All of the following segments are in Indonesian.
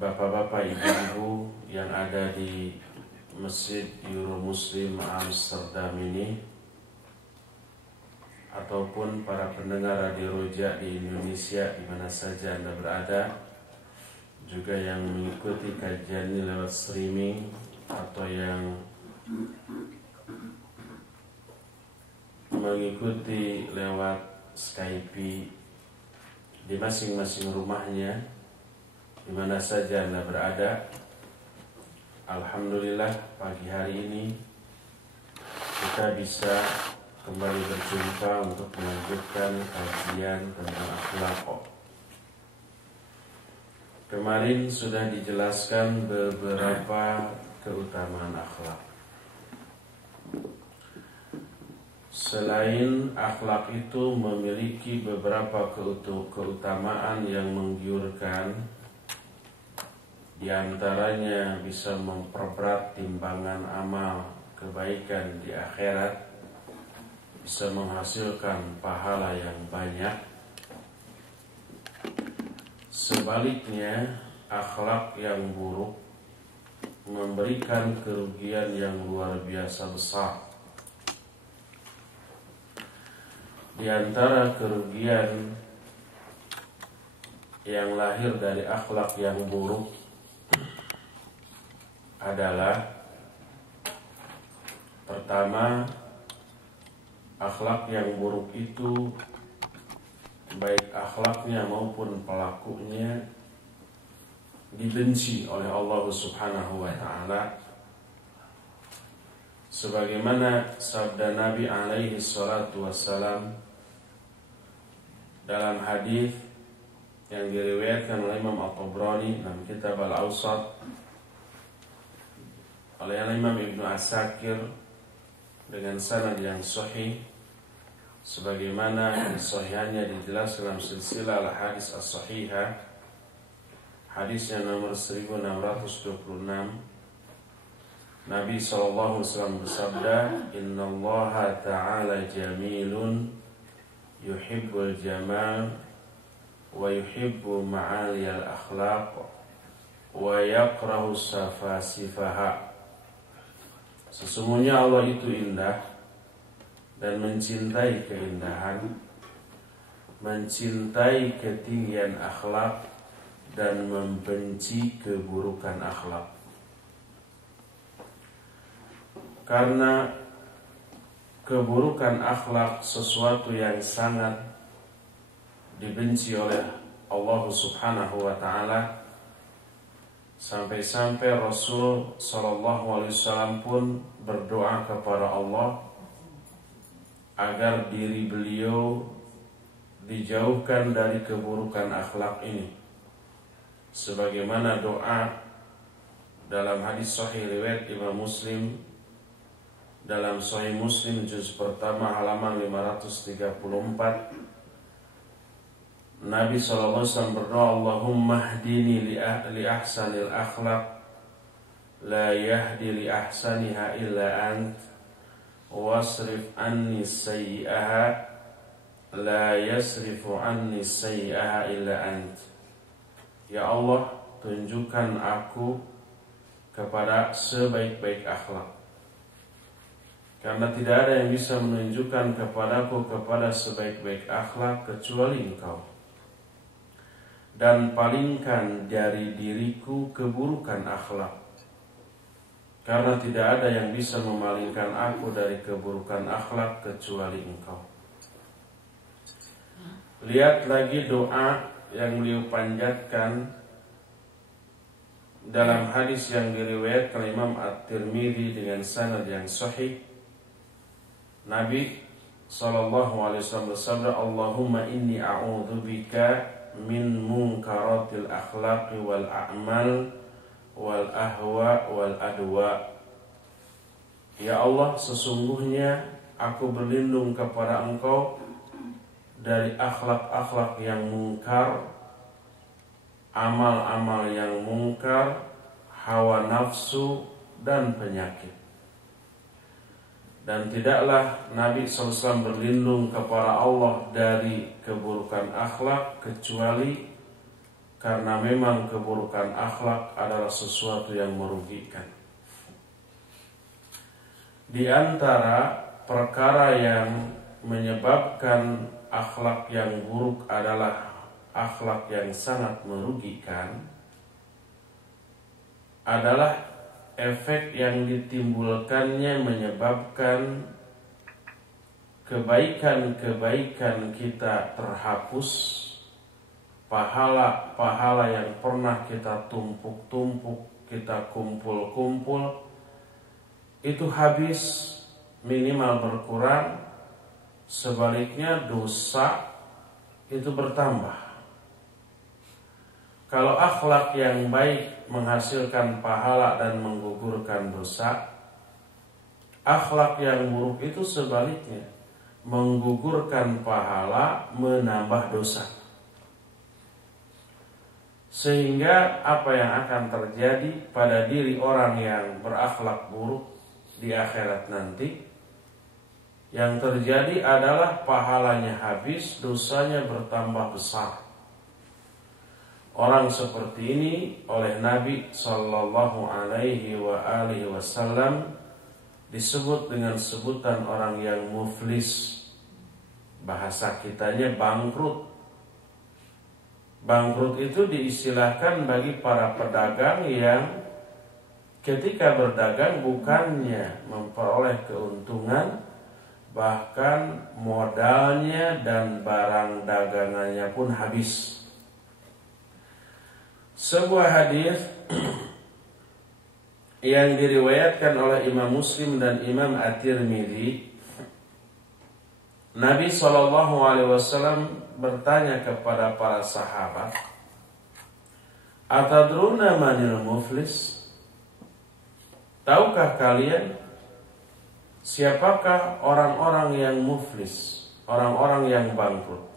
bapak-bapak, ibu-ibu yang ada di Masjid Euro Muslim Amsterdam ini, ataupun para pendengar Radio Roja di Indonesia di mana saja Anda berada, juga yang mengikuti kajian ini lewat streaming atau yang mengikuti lewat Skype di masing-masing rumahnya, di mana saja Anda berada. Alhamdulillah, pagi hari ini kita bisa kembali berjumpa untuk melanjutkan kajian tentang akhlak. Kemarin sudah dijelaskan beberapa keutamaan akhlak. Selain akhlak itu memiliki beberapa keutamaan yang menggiurkan, di antaranya bisa memperberat timbangan amal kebaikan di akhirat, bisa menghasilkan pahala yang banyak. Sebaliknya, akhlak yang buruk memberikan kerugian yang luar biasa besar. Di antara kerugian yang lahir dari akhlak yang buruk adalah, pertama, akhlak yang buruk itu, baik akhlaknya maupun pelakunya, dibenci oleh Allah Subhanahu wa Ta'ala, sebagaimana sabda Nabi alaihi salatu wassalam dalam hadis yang diriwayatkan oleh Imam At-Tabrani dalam kitab Al-Awsat, oleh Imam Ibnu Asakir dengan sanad yang sahih, sebagaimana sahihannya dijelaskan dalam silsilah al-hadis as-sahihah, hadisnya nomor 1626. Nabi SAW bersabda, Innallaha ta'ala jamilun yuhibbul jamal wa yuhibbu ma'aliyal akhlaq wa yakrahu safasifaha. Sesungguhnya Allah itu indah dan mencintai keindahan, mencintai ketinggian akhlak, dan membenci keburukan akhlak. Karena keburukan akhlak sesuatu yang sangat dibenci oleh Allah Subhanahu wa Ta'ala, sampai-sampai Rasul sallallahu alaihi wasallam pun berdoa kepada Allah agar diri beliau dijauhkan dari keburukan akhlak ini, sebagaimana doa dalam hadis sahih riwayat Imam Muslim, dalam Sahih Muslim juz pertama halaman 534, Nabi SAW berdoa, Allahumma hdini li ahsanil akhlaq, la yahdi li ahsaniha illa ant, wasrif anni sayyi'aha, la yasrifu anni sayyi'aha illa ant. Ya Allah, tunjukkan aku kepada sebaik-baik akhlak, karena tidak ada yang bisa menunjukkan kepadaku kepada sebaik-baik akhlak kecuali Engkau. Dan palingkan dari diriku keburukan akhlak, karena tidak ada yang bisa memalingkan aku dari keburukan akhlak kecuali Engkau. Lihat lagi doa yang beliau panjatkan dalam hadis yang diriwayatkan Imam At-Tirmidzi dengan sanad yang sahih. Nabi SAW bersabda, Allahumma inni a'udzubika min munkaratil akhlaqi wal a'mal wal ahwa wal adwa. Ya Allah, sesungguhnya aku berlindung kepada Engkau dari akhlak-akhlak yang mungkar, amal-amal yang mungkar, hawa nafsu, dan penyakit. Dan tidaklah Nabi SAW berlindung kepada Allah dari keburukan akhlak kecuali karena memang keburukan akhlak adalah sesuatu yang merugikan. Di antara perkara yang menyebabkan akhlak yang buruk adalah akhlak yang sangat merugikan adalah efek yang ditimbulkannya menyebabkan kebaikan-kebaikan kita terhapus, pahala-pahala yang pernah kita tumpuk-tumpuk, kita kumpul-kumpul, itu habis, minimal berkurang. Sebaliknya dosa itu bertambah. Kalau akhlak yang baik menghasilkan pahala dan menggugurkan dosa, akhlak yang buruk itu sebaliknya, menggugurkan pahala, menambah dosa. Sehingga apa yang akan terjadi pada diri orang yang berakhlak buruk di akhirat nanti, yang terjadi adalah pahalanya habis, dosanya bertambah besar. Orang seperti ini oleh Nabi Sallallahu Alaihi Wasallam disebut dengan sebutan orang yang muflis. Bahasa kitanya bangkrut. Bangkrut itu diistilahkan bagi para pedagang yang ketika berdagang bukannya memperoleh keuntungan, bahkan modalnya dan barang dagangannya pun habis. Sebuah hadis yang diriwayatkan oleh Imam Muslim dan Imam At-Tirmidzi, Nabi SAW bertanya kepada para sahabat, "Atadruna manil muflis?" Tahukah kalian siapakah orang-orang yang muflis, orang-orang yang bangkrut?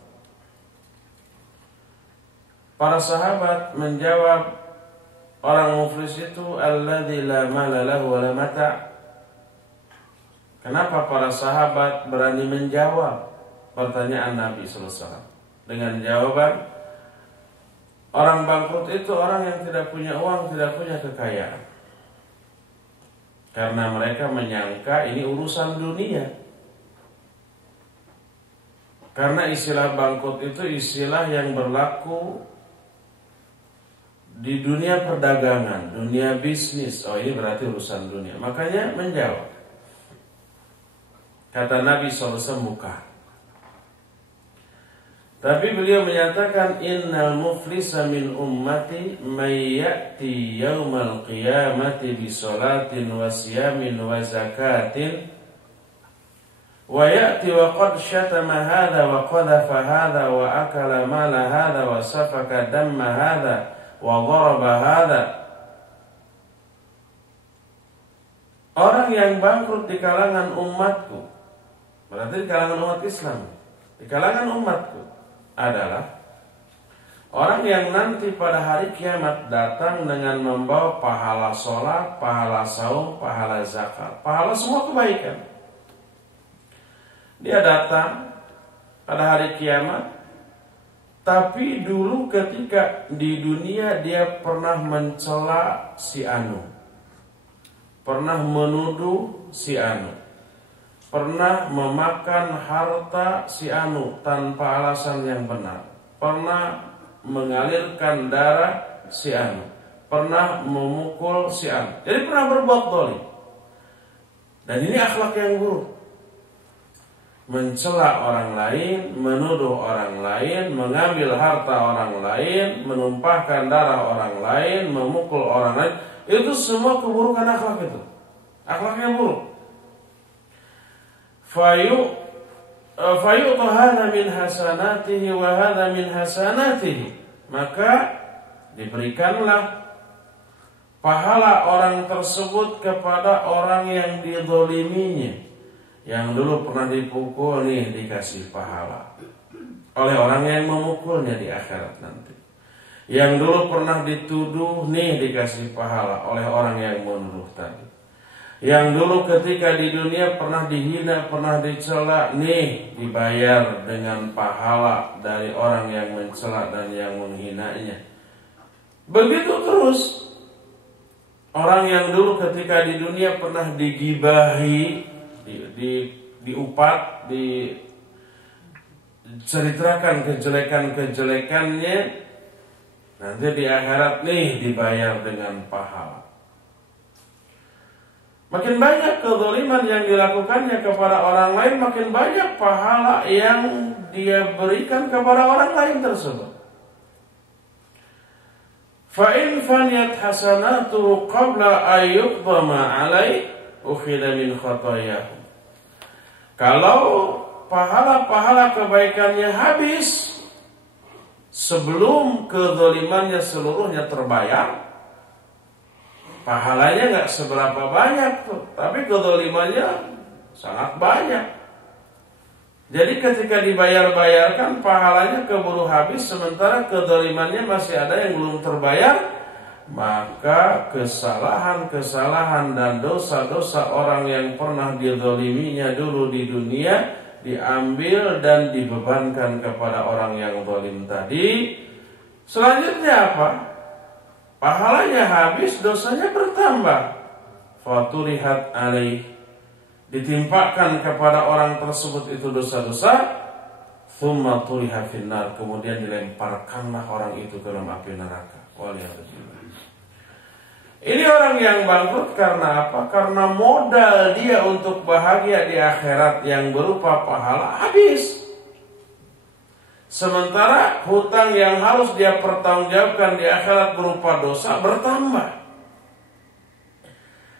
Para sahabat menjawab, orang muflis itu alladzi la mala lahu wa la mata'. Kenapa para sahabat berani menjawab pertanyaan Nabi SAW dengan jawaban, orang bangkrut itu orang yang tidak punya uang, tidak punya kekayaan. Karena mereka menyangka ini urusan dunia. Karena istilah bangkrut itu istilah yang berlaku di dunia perdagangan, dunia bisnis. Oh, ini berarti urusan dunia. Makanya menjawab. Kata Nabi SAW, bukan. Tapi beliau menyatakan, innal muflisa min ummati may ya'ti yaumal qiyamati bi salatin wa siyamin wa zakatin wa ya'ti wa qad syatama hadha wa qadhafa hadha wa akala mala hadha wa safaka damma hadha wa daraba hadha. Orang yang bangkrut di kalangan umatku, berarti di kalangan umat Islam, di kalangan umatku adalah orang yang nanti pada hari kiamat datang dengan membawa pahala sholat, pahala saum, pahala zakat, pahala semua kebaikan. Dia datang pada hari kiamat, tapi dulu ketika di dunia dia pernah mencela si anu, pernah menuduh si anu, pernah memakan harta si anu tanpa alasan yang benar, pernah mengalirkan darah si anu, pernah memukul si anu. Jadi pernah berbuat zalim. Dan ini akhlak yang buruk. Mencela orang lain, menuduh orang lain, mengambil harta orang lain, menumpahkan darah orang lain, memukul orang lain, itu semua keburukan akhlak itu. Akhlaknya buruk. Fayu'ta hadha min hasanatihi wa hadha min hasanatihi, maka diberikanlah pahala orang tersebut kepada orang yang dizaliminya. Yang dulu pernah dipukul, nih dikasih pahala oleh orang yang memukulnya di akhirat nanti. Yang dulu pernah dituduh, nih dikasih pahala oleh orang yang menuduh tadi. Yang dulu ketika di dunia pernah dihina, pernah dicela, nih dibayar dengan pahala dari orang yang mencela dan yang menghinanya. Begitu terus. Orang yang dulu ketika di dunia pernah digibahi, diupat, diceritakan kejelekan-kejelekannya, nanti di akhirat nih dibayar dengan pahala. Makin banyak kezaliman yang dilakukannya kepada orang lain, makin banyak pahala yang dia berikan kepada orang lain tersebut. Fa'in faniyat hasanatuhu qabla ayyuqdama alaih ukhida min khatayahu. Kalau pahala-pahala kebaikannya habis sebelum kezalimannya seluruhnya terbayar, pahalanya gak seberapa banyak tuh, tapi kezalimannya sangat banyak. Jadi ketika dibayar-bayarkan pahalanya keburu habis, sementara kezalimannya masih ada yang belum terbayar, maka kesalahan-kesalahan dan dosa-dosa orang yang pernah dizaliminya dulu di dunia diambil dan dibebankan kepada orang yang zalim tadi. Selanjutnya apa? Pahalanya habis, dosanya bertambah. Faturihat alaih, ditimpakan kepada orang tersebut itu dosa-dosa. Tsumma turiha finnar, kemudian dilemparkanlah orang itu ke dalam api neraka. Waliyadzubillah. Ini orang yang bangkrut karena apa? Karena modal dia untuk bahagia di akhirat yang berupa pahala habis. Sementara hutang yang harus dia pertanggungjawabkan di akhirat berupa dosa bertambah.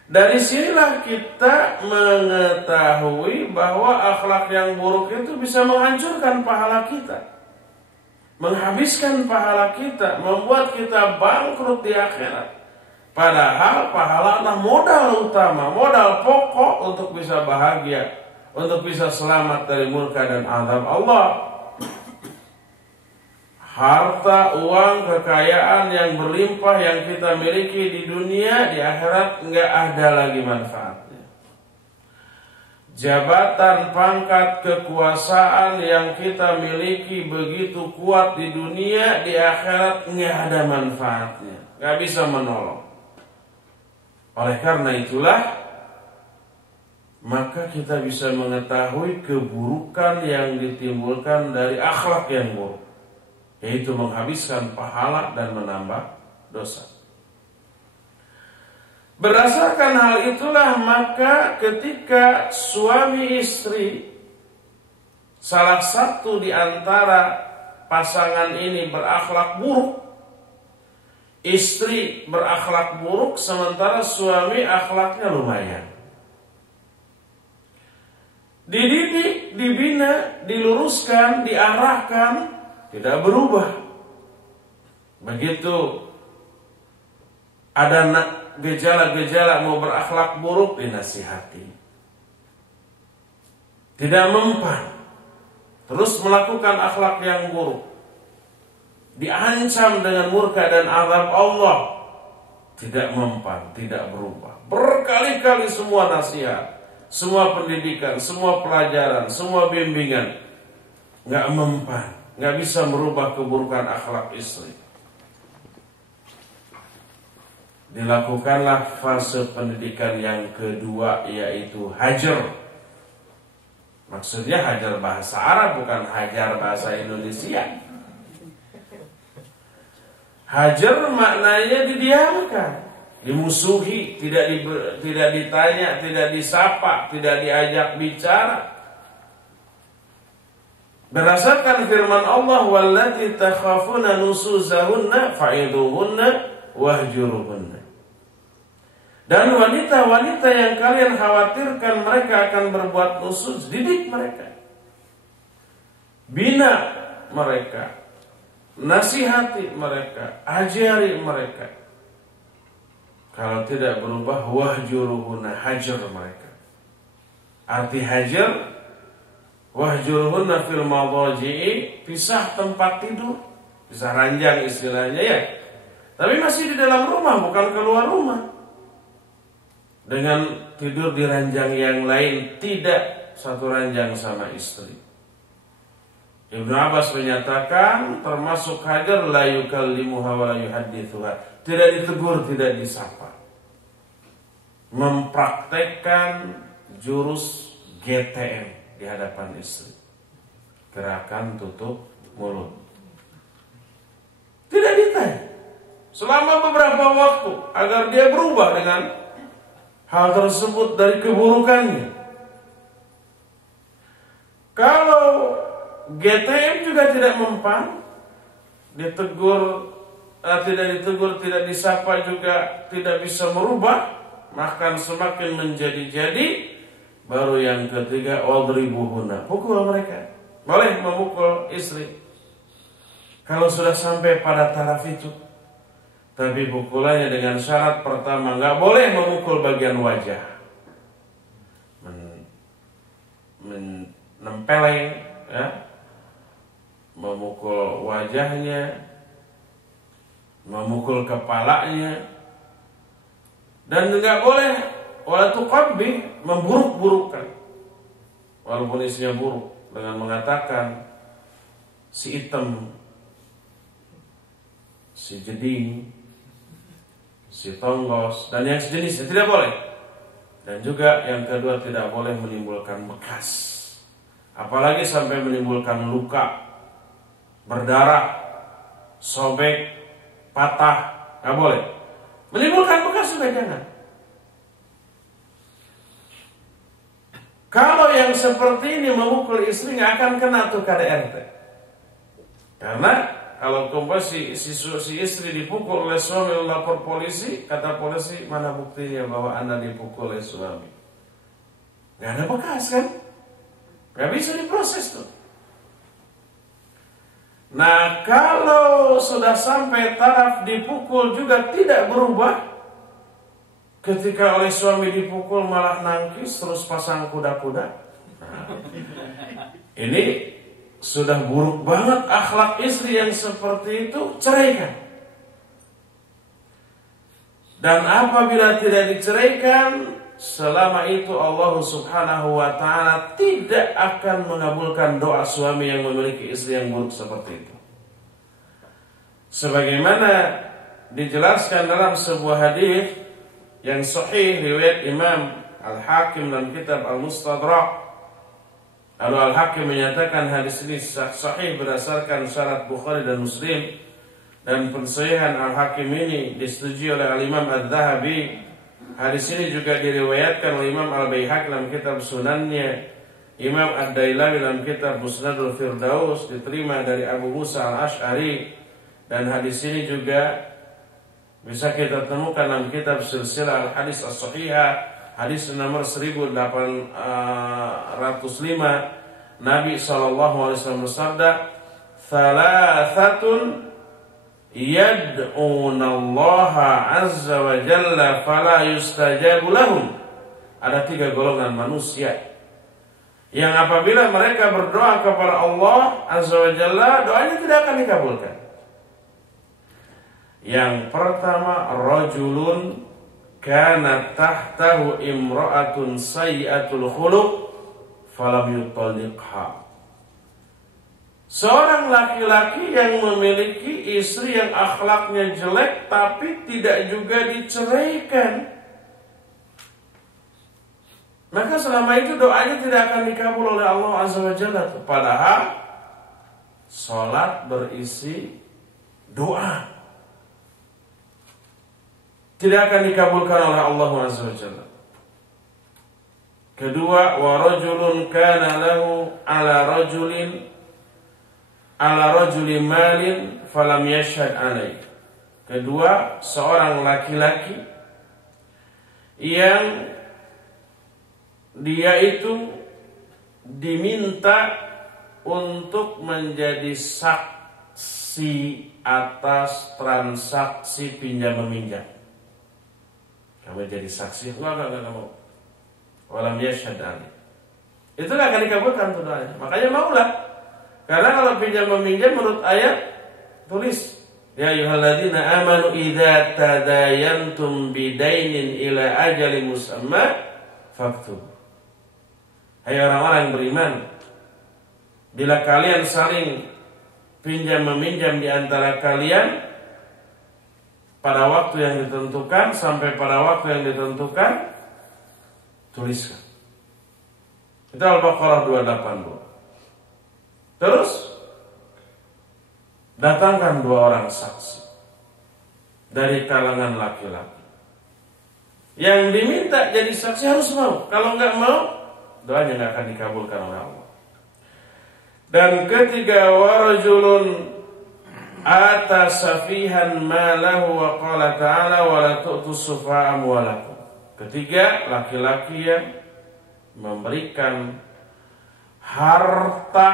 Dari sinilah kita mengetahui bahwa akhlak yang buruk itu bisa menghancurkan pahala kita, menghabiskan pahala kita, membuat kita bangkrut di akhirat. Padahal pahala adalah modal utama, modal pokok untuk bisa bahagia, untuk bisa selamat dari murka dan azab Allah. Harta, uang, kekayaan yang berlimpah yang kita miliki di dunia, di akhirat enggak ada lagi manfaatnya. Jabatan, pangkat, kekuasaan yang kita miliki begitu kuat di dunia, di akhirat enggak ada manfaatnya, enggak bisa menolong. Oleh karena itulah, maka kita bisa mengetahui keburukan yang ditimbulkan dari akhlak yang buruk, yaitu menghabiskan pahala dan menambah dosa. Berdasarkan hal itulah maka ketika suami istri, salah satu di antara pasangan ini berakhlak buruk, istri berakhlak buruk sementara suami akhlaknya lumayan, dididik, dibina, diluruskan, diarahkan, tidak berubah. Begitu ada gejala-gejala mau berakhlak buruk, dinasihati, tidak mempan, terus melakukan akhlak yang buruk, diancam dengan murka dan azab Allah, tidak mempan, tidak berubah. Berkali-kali semua nasihat, semua pendidikan, semua pelajaran, semua bimbingan, nggak mempan, nggak bisa merubah keburukan akhlak istri. Dilakukanlah fase pendidikan yang kedua, yaitu hajar. Maksudnya hajar bahasa Arab, bukan hajar bahasa Indonesia. Hajar maknanya didiamkan, dimusuhi, tidak ditanya, tidak disapa, tidak diajak bicara. Berdasarkan firman Allah, wallati takhafuna nusuzahunna fa'idhuhunna wahjuruhunna. Dan wanita-wanita yang kalian khawatirkan mereka akan berbuat nusuz, didik mereka, bina mereka, nasihati mereka, ajari mereka. Kalau tidak berubah, wahjuruhunna, hajar mereka. Arti hajar, wahjuruhunna fil madaji'i, pisah tempat tidur, pisah ranjang istilahnya ya. Tapi masih di dalam rumah, bukan keluar rumah. Dengan tidur di ranjang yang lain, tidak satu ranjang sama istri. Ibnu Abbas menyatakan termasuk Hajar la yukallimuha wa la yuhaddithuha, tidak ditegur, tidak disapa. Mempraktekkan jurus GTM di hadapan istri, gerakan tutup mulut. Tidak ditanya selama beberapa waktu agar dia berubah dengan hal tersebut dari keburukannya. Kalau GTM juga tidak mempan, ditegur, tidak ditegur, tidak disapa juga tidak bisa merubah, bahkan semakin menjadi-jadi. Baru yang ketiga, wadribuhunna, pukul mereka. Boleh memukul istri kalau sudah sampai pada taraf itu, tapi pukulannya dengan syarat pertama, nggak boleh memukul bagian wajah, menempeleng, ya, memukul wajahnya, memukul kepalanya, dan nggak boleh wala tuqabbih, memburuk-burukkan walaupun isinya buruk, dengan mengatakan si hitam, si jeding, si tonggos, dan yang sejenisnya, tidak boleh. Dan juga yang kedua, tidak boleh menimbulkan bekas, apalagi sampai menimbulkan luka, berdarah, sobek, patah, nggak boleh. Menimbulkan bekas sudah jangan. Kalau yang seperti ini memukul istri, nggak akan kena tuh KDRT. Karena kalau si istri dipukul oleh suami, lapor polisi, kata polisi, mana buktinya bahwa Anda dipukul oleh suami? Nggak ada bekas kan? Nggak bisa diproses tuh. Nah, kalau sudah sampai taraf dipukul juga tidak berubah, ketika oleh suami dipukul malah nangkis terus pasang kuda-kuda, nah, ini sudah buruk banget akhlak istri yang seperti itu, ceraikan. Dan apabila tidak diceraikan, selama itu Allah Subhanahu wa ta'ala tidak akan mengabulkan doa suami yang memiliki istri yang buruk seperti itu. Sebagaimana dijelaskan dalam sebuah hadis yang sahih riwayat Imam Al-Hakim dalam kitab Al-Mustadrak. Lalu Al-Hakim menyatakan hadis ini sahih berdasarkan syarat Bukhari dan Muslim, dan pensahihan Al-Hakim ini disetujui oleh Al-Imam Adz-Dzahabi. Hadis ini juga diriwayatkan oleh Imam Al-Baihaqi dalam kitab Sunannya, Imam Ad-Dailami dalam kitab Musnadul Firdaus, diterima dari Abu Musa Al-Asy'ari, dan hadis ini juga bisa kita temukan dalam kitab Silsilah Al-Hadis As-Sahihah, hadis nomor 1805. Nabi SAW bersabda, "Thalathatun yad'unallaha azza wa jalla fala yustajabu lahum." Ada 3 golongan manusia yang apabila mereka berdoa kepada Allah azza wa jalla, doanya tidak akan dikabulkan. Yang pertama, rajulun kanat tahtahu imra'atun sayyi'atul khuluq falam yutalliqha. Seorang laki-laki yang memiliki istri yang akhlaknya jelek tapi tidak juga diceraikan, maka selama itu doanya tidak akan dikabul oleh Allah Azza wa Jalla. Padahal sholat berisi doa tidak akan dikabulkan oleh Allah Azza wa Jalla. Kedua, wa rajulun kana lahu ala rajuli malin falam yashhad alaih. Kedua, seorang laki-laki yang dia itu diminta untuk menjadi saksi atas transaksi pinjam meminjam. Kamu jadi saksi, enggak mau. Walam yashhad alaih. Itu enggak akan dikabulkan tuh doanya. Makanya maulah. Karena kalau pinjam meminjam menurut ayat tulis, ya ayyuhalladzina amanu idza tadayantum bidainin ila ajalin musamma faktub. Hai orang-orang yang beriman, Bila kalian saling pinjam meminjam di antara kalian pada waktu yang ditentukan sampai pada waktu yang ditentukan, tuliskan. Itu Al-Baqarah 282. Terus datangkan 2 orang saksi dari kalangan laki-laki. Yang diminta jadi saksi harus mau. Kalau nggak mau, doanya nggak akan dikabulkan oleh Allah. Dan ketiga, warajulun ata safihan malahu wa qala ta'ala wa la tu'tus sufa'a amwalakum. Ketiga, laki-laki yang memberikan harta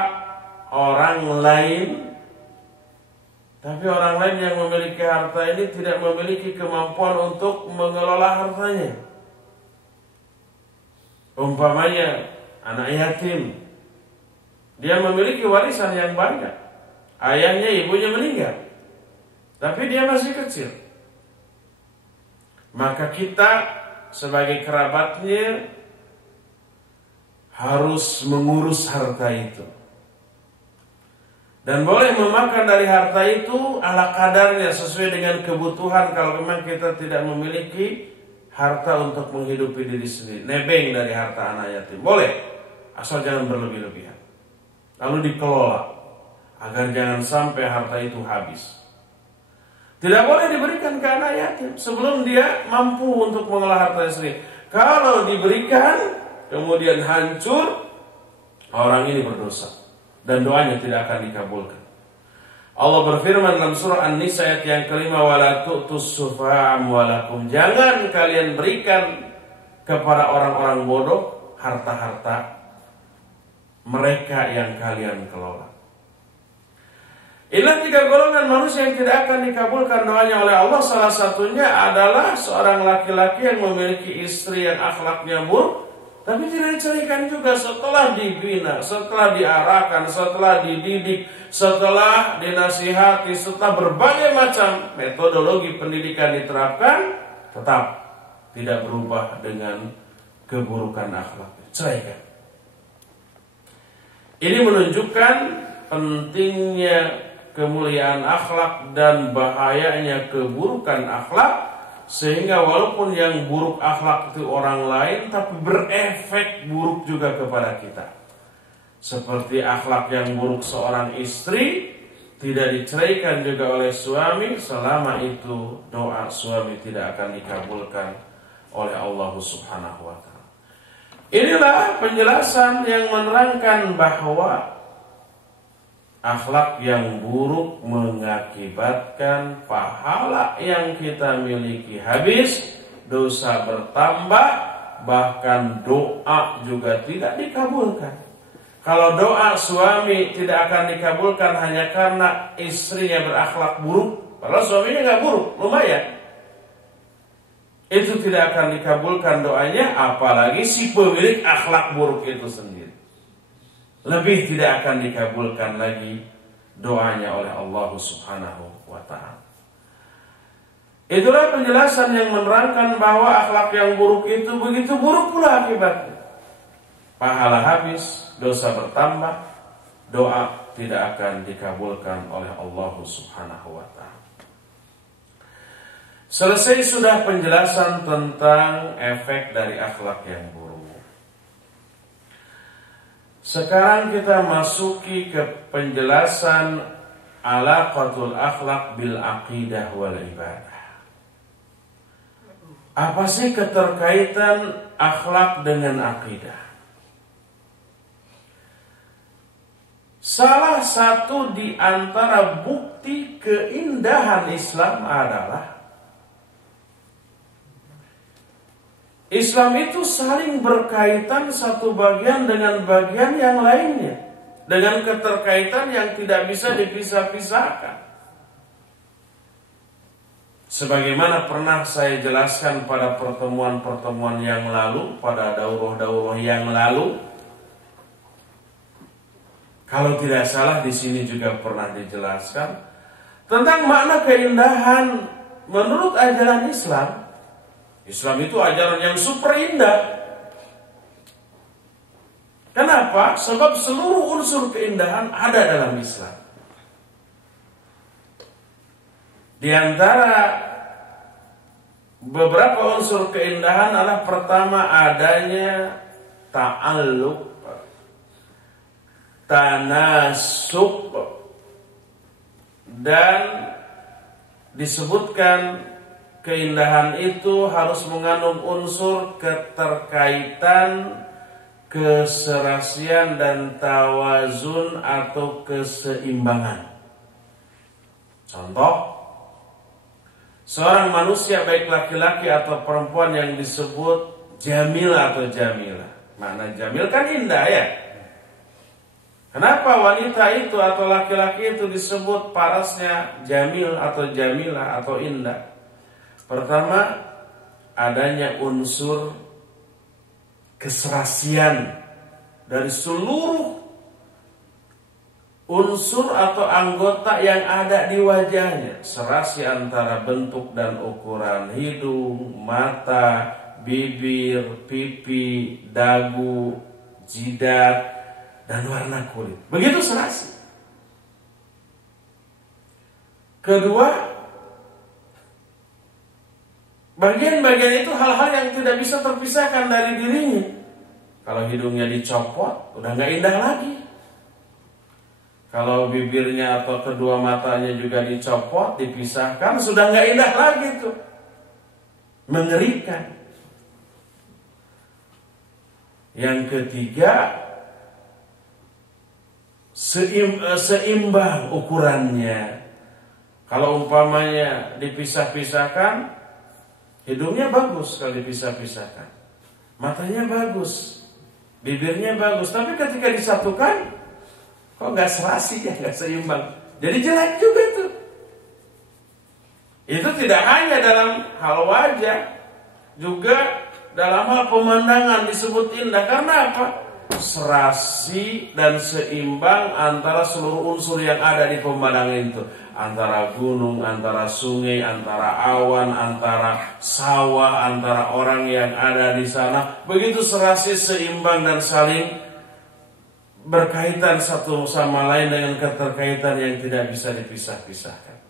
orang lain, tapi orang lain yang memiliki harta ini tidak memiliki kemampuan untuk mengelola hartanya. Umpamanya anak yatim, dia memiliki warisan yang banyak, ayahnya ibunya meninggal, tapi dia masih kecil. Maka kita sebagai kerabatnya harus mengurus harta itu. Dan boleh memakan dari harta itu ala kadarnya sesuai dengan kebutuhan kalau memang kita tidak memiliki harta untuk menghidupi diri sendiri. Nebeng dari harta anak yatim boleh, asal jangan berlebih-lebihan. Lalu dikelola agar jangan sampai harta itu habis. Tidak boleh diberikan ke anak yatim sebelum dia mampu untuk mengelola harta sendiri. Kalau diberikan kemudian hancur, orang ini berdosa dan doanya tidak akan dikabulkan. Allah berfirman dalam surah An-Nisa ayat yang kelima, wala tu'tus sufa'a amwalakum. Jangan kalian berikan kepada orang-orang bodoh harta-harta mereka yang kalian kelola. Inilah 3 golongan manusia yang tidak akan dikabulkan doanya oleh Allah. Salah satunya adalah seorang laki-laki yang memiliki istri yang akhlaknya buruk, tapi tidak diceraikan juga setelah dibina, setelah diarahkan, setelah dididik, setelah dinasihati, setelah berbagai macam metodologi pendidikan diterapkan, tetap tidak berubah dengan keburukan akhlak. Ceraikan. Ini menunjukkan pentingnya kemuliaan akhlak dan bahayanya keburukan akhlak, sehingga walaupun yang buruk akhlak itu orang lain, tapi berefek buruk juga kepada kita. Seperti akhlak yang buruk seorang istri tidak diceraikan juga oleh suami, selama itu doa suami tidak akan dikabulkan oleh Allah Subhanahu wa ta'ala. Inilah penjelasan yang menerangkan bahwa akhlak yang buruk mengakibatkan pahala yang kita miliki habis, dosa bertambah, bahkan doa juga tidak dikabulkan. Kalau doa suami tidak akan dikabulkan hanya karena istrinya berakhlak buruk, padahal suaminya nggak buruk, lumayan, itu tidak akan dikabulkan doanya, apalagi si pemilik akhlak buruk itu sendiri. Lebih tidak akan dikabulkan lagi doanya oleh Allah Subhanahu wa ta'ala. Itulah penjelasan yang menerangkan bahwa akhlak yang buruk itu begitu buruk pula akibatnya. Pahala habis, dosa bertambah, doa tidak akan dikabulkan oleh Allah Subhanahu wa ta'ala. Selesai sudah penjelasan tentang efek dari akhlak yang buruk. Sekarang kita masuki ke penjelasan alaqatul akhlak bil aqidah wal ibadah. Apa sih keterkaitan akhlak dengan akidah? Salah satu di antara bukti keindahan Islam adalah Islam itu saling berkaitan satu bagian dengan bagian yang lainnya, dengan keterkaitan yang tidak bisa dipisah-pisahkan. Sebagaimana pernah saya jelaskan pada pertemuan-pertemuan yang lalu, pada daurah-daurah yang lalu, kalau tidak salah di sini juga pernah dijelaskan tentang makna keindahan menurut ajaran Islam. Islam itu ajaran yang super indah. Kenapa? Sebab seluruh unsur keindahan ada dalam Islam. Di antara beberapa unsur keindahan adalah pertama adanya ta'alluq, tanasub, dan disebutkan keindahan itu harus mengandung unsur keterkaitan, keserasian dan tawazun atau keseimbangan. Contoh, seorang manusia baik laki-laki atau perempuan yang disebut jamil atau jamilah. Makna jamil kan indah ya. Kenapa wanita itu atau laki-laki itu disebut parasnya jamil atau jamilah atau indah? Pertama, adanya unsur keserasian dari seluruh unsur atau anggota yang ada di wajahnya. Serasi antara bentuk dan ukuran hidung, mata, bibir, pipi, dagu, jidat, dan warna kulit. Begitu serasi. Kedua, bagian-bagian itu hal-hal yang tidak bisa terpisahkan dari dirinya. Kalau hidungnya dicopot, udah gak indah lagi. Kalau bibirnya atau kedua matanya juga dicopot, dipisahkan, sudah gak indah lagi tuh. Mengerikan. Yang ketiga, seimbang ukurannya. Kalau umpamanya dipisah-pisahkan, hidungnya bagus kalau dipisah-pisahkan, matanya bagus, bibirnya bagus, tapi ketika disatukan, kok gak serasi ya, gak seimbang. Jadi jelek juga tuh. Itu tidak hanya dalam hal wajah, juga dalam hal pemandangan disebut indah. Karena apa? Serasi dan seimbang antara seluruh unsur yang ada di pemandangan itu. Antara gunung, antara sungai, antara awan, antara sawah, antara orang yang ada di sana. Begitu serasi, seimbang dan saling berkaitan satu sama lain dengan keterkaitan yang tidak bisa dipisah-pisahkan.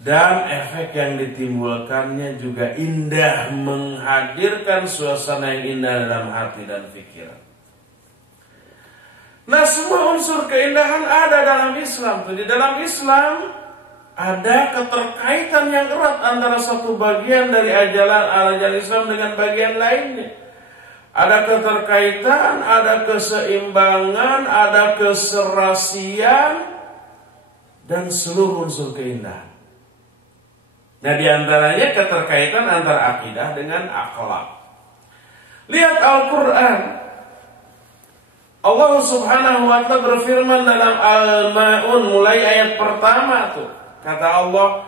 Dan efek yang ditimbulkannya juga indah, menghadirkan suasana yang indah dalam hati dan pikiran. Nah, semua unsur keindahan ada dalam Islam. Di dalam Islam ada keterkaitan yang erat antara satu bagian dari ajaran Islam dengan bagian lainnya. Ada keterkaitan, ada keseimbangan, ada keserasian, dan seluruh unsur keindahan. Nah, di antaranya keterkaitan antara akidah dengan akhlak. Lihat Al-Quran. Allah Subhanahu wa ta'ala berfirman dalam Al-Ma'un mulai ayat pertama tuh. Kata Allah,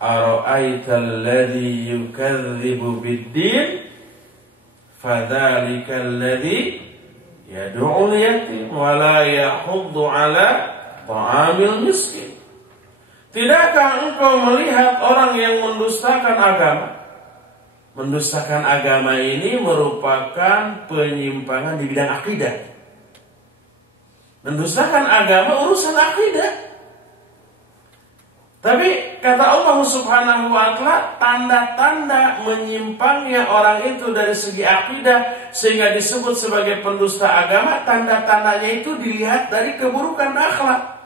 "Ara'aital ladzi yukadzibu bid-din, fadzalikal ladzi yad'ul yatim wa la yahuddu 'ala ta'amil miskin." Tidakkah engkau melihat orang yang mendustakan agama? Mendustakan agama ini merupakan penyimpangan di bidang akidah. Mendustakan agama urusan akidah. Tapi kata Allah Subhanahu wa ta'ala, tanda-tanda menyimpangnya orang itu dari segi akidah sehingga disebut sebagai pendusta agama, tanda-tandanya itu dilihat dari keburukan akhlak.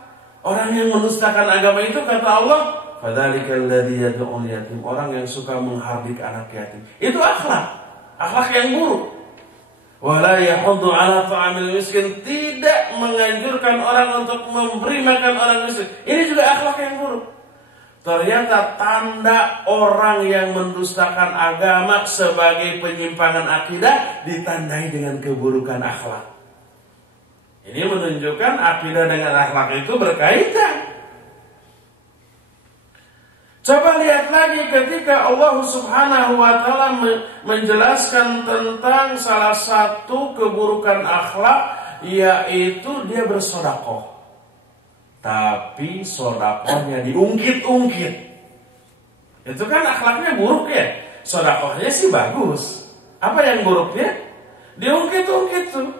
Orang yang mendustakan agama itu kata Allah, fadzalikal ladzi yad'ul yatim, orang yang suka menghardik anak yatim. Itu akhlak yang buruk. Wala yahuddu 'ala ta'amil miskin, tidak menganjurkan orang untuk memberi makan orang miskin. Ini juga akhlak yang buruk. Ternyata tanda orang yang mendustakan agama sebagai penyimpangan akidah ditandai dengan keburukan akhlak. Ini menunjukkan akidah dengan akhlak itu berkaitan. Coba lihat lagi ketika Allah Subhanahu wa ta'ala menjelaskan tentang salah satu keburukan akhlak, yaitu dia bersedekah. Tapi sedekahnya diungkit-ungkit. Itu kan akhlaknya buruk ya. Sedekahnya sih bagus. Apa yang buruknya? Diungkit-ungkit tuh.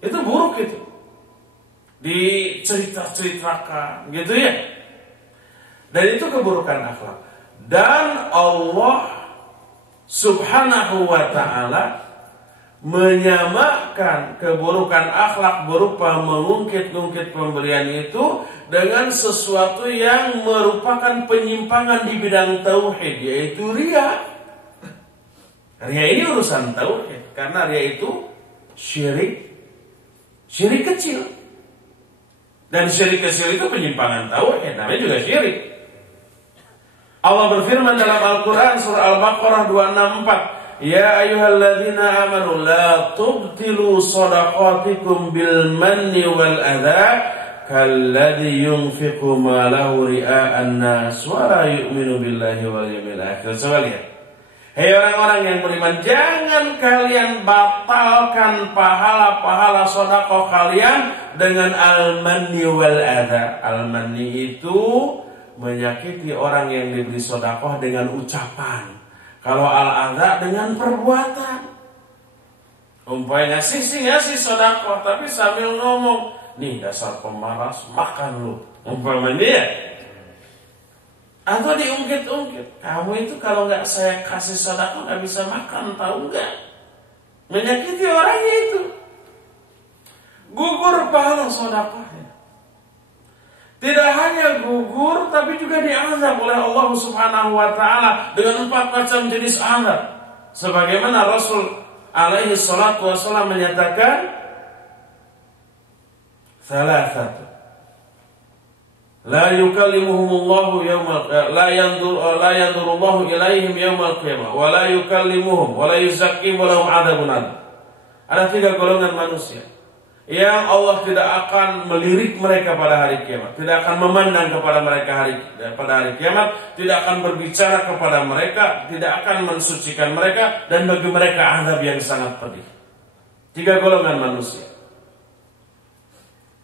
Itu buruk itu. Dicerita-ceritakan gitu ya. Dan itu keburukan akhlak. Dan Allah Subhanahu wa ta'ala menyamakan keburukan akhlak berupa mengungkit-ungkit pemberian itu dengan sesuatu yang merupakan penyimpangan di bidang tauhid, yaitu riya. Riya ini urusan tauhid, karena riya itu syirik kecil. Dan syirik kecil itu penyimpangan tauhid, namanya juga syirik. Allah berfirman dalam Al-Quran surah Al-Baqarah 264, Ya ayyuhalladzina amanu la tubtilu sadaqatikum bil manni wal adha kalladzi yunfiqu ma lahu ria'an nas wa la yu'minu billahi wal yawmil akhir. Coba lihat. Hei orang-orang yang beriman, jangan kalian batalkan pahala-pahala sedekah kalian dengan al-manni wal adha. Al-manni itu menyakiti orang yang diberi sedekah dengan ucapan. Kalau al-adha dengan perbuatan. Umpamanya ngasih sedekah tapi sambil ngomong, nih dasar pemalas, makan lu. Umpamanya ya. Atau diungkit-ungkit, kamu itu kalau nggak saya kasih sedekah nggak bisa makan, tahu nggak? Menyakiti orangnya itu. Gugur pahala sedekahnya. Tidak hanya gugur, tapi juga diazab oleh Allah Subhanahu wa ta'ala dengan 4 macam jenis azab. Sebagaimana Rasul alaihi salatu wassalam menyatakan, Salasatu la yukallimuhumullahu yawmal la yanzurullahu ilaihim yawmal qiyamah wa la yukallimuhum wa la yuzakkihim wa lahum adzabun adzim. Ada 3 golongan manusia yang Allah tidak akan melirik mereka pada hari kiamat, tidak akan memandang kepada mereka pada hari kiamat, tidak akan berbicara kepada mereka, tidak akan mensucikan mereka, dan bagi mereka azab yang sangat pedih. 3 golongan manusia.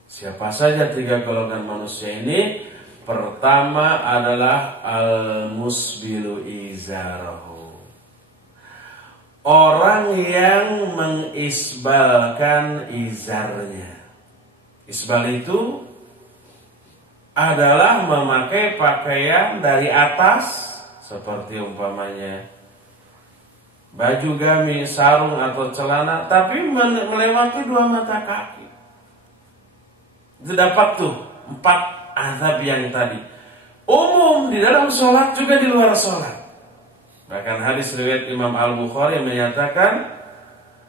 Siapa saja 3 golongan manusia ini? Pertama adalah al-musbilu izarahu, orang yang mengisbalkan izarnya. Isbal itu adalah memakai pakaian dari atas, seperti umpamanya baju gamis, sarung atau celana, tapi melewati 2 mata kaki. Terdapat tuh 4 azab yang tadi. Umum di dalam sholat juga di luar sholat. Bahkan hadis riwayat Imam Al-Bukhari menyatakan,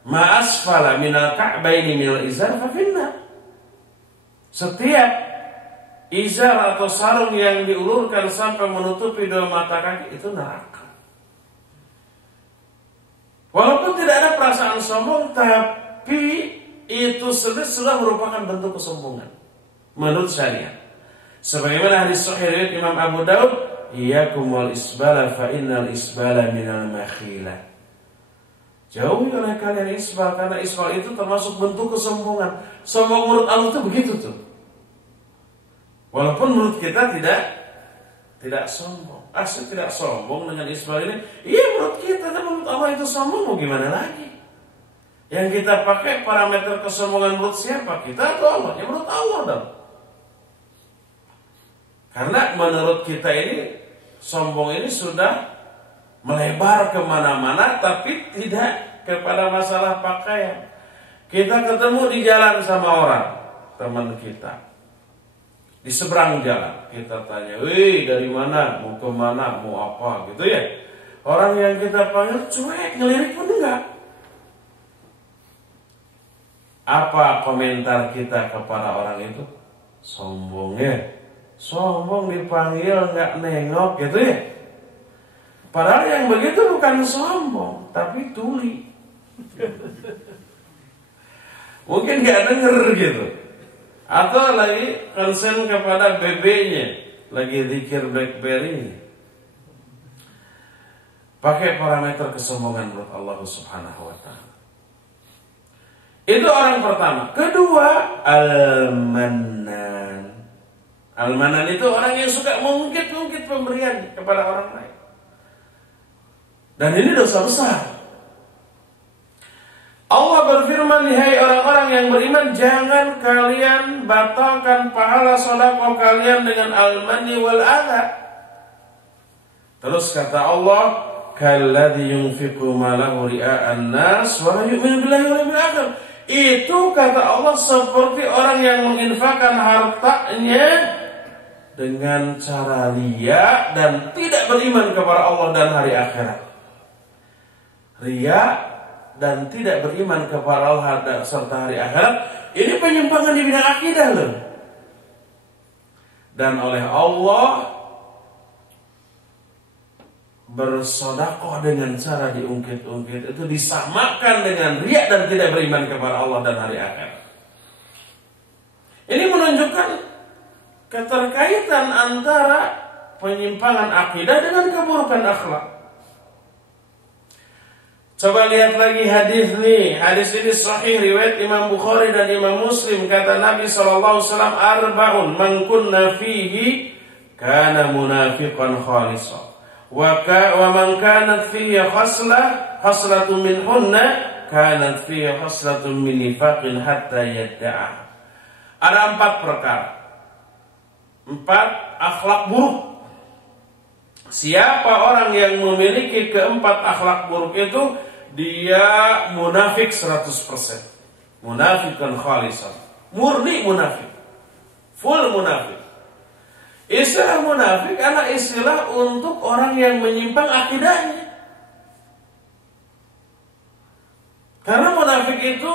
Ma asfala minal ka'baini minal izar fa finnar. Setiap izar atau sarung yang diulurkan sampai menutupi 2 mata kaki itu neraka. Walaupun tidak ada perasaan sombong, tapi itu sudah merupakan bentuk kesombongan menurut syariat. Sebagaimana hadis sahih riwayat Imam Abu Daud, Iyyakum wal isbala fa innal isbala minal makhila. Jauhi oleh kalian isbal, karena isbal itu termasuk bentuk kesombongan. Sombong menurut Allah itu begitu tuh. Walaupun menurut kita tidak sombong. Asli tidak sombong dengan isbal ini. Iya menurut kita, tapi menurut Allah itu sombong, mau gimana lagi? Yang kita pakai parameter kesombongan menurut siapa? Kita atau Allah? Ya menurut Allah dong. Karena menurut kita ini sombong ini sudah melebar kemana-mana, tapi tidak kepada masalah pakaian. Kita ketemu di jalan sama orang, teman kita, di seberang jalan, kita tanya, wih dari mana, mau kemana, mau apa gitu ya. Orang yang kita panggil cuek, ngelirik pun enggak. Apa komentar kita kepada orang itu? Sombongnya. Sombong dipanggil nggak nengok gitu ya. Padahal yang begitu bukan sombong, tapi tuli. Mungkin nggak denger gitu. Atau lagi konsen kepada BB-nya, lagi zikir BlackBerry. Pakai parameter kesombongan menurut Allah Subhanahu wa ta'ala. Itu orang pertama. Kedua, al-mannan. Al-mannan itu orang yang suka mengungkit-ungkit pemberian kepada orang lain. Dan ini dosa besar. Allah berfirman, hai orang-orang yang beriman, jangan kalian batalkan pahala sedekah kalian dengan al-manni wal adha. Terus kata Allah, kalladzi yunfiqu malahu ria'an nas wa la yu'minu billahi wal yawmil akhir. Itu kata Allah seperti orang yang menginfakkan hartanya dengan cara riya dan tidak beriman kepada Allah dan hari akhirat. Riya dan tidak beriman kepada Allah serta hari akhirat, ini penyimpangan di bidang akidah loh. Dan oleh Allah bersedekah dengan cara diungkit-ungkit itu disamakan dengan riya dan tidak beriman kepada Allah dan hari akhirat. Ini menunjukkan keterkaitan antara penyimpangan akidah dengan keburukan akhlak. Coba lihat lagi hadis nih. Hadis ini sahih riwayat Imam Bukhari dan Imam Muslim. Kata Nabi sallallahu alaihi wasallam, arba'un man kunna fihi kana munafiqan khalisan. Wa man kanat fihi khaslatun minhunna kanat fihi khaslatun min nifaqin hatta yadda'a. Ada 4 perkara. 4 akhlak buruk. Siapa orang yang memiliki keempat akhlak buruk itu, dia munafik 100%. Munafikan khalisan. Murni munafik. Full munafik. Istilah munafik adalah istilah untuk orang yang menyimpang akidahnya. Karena munafik itu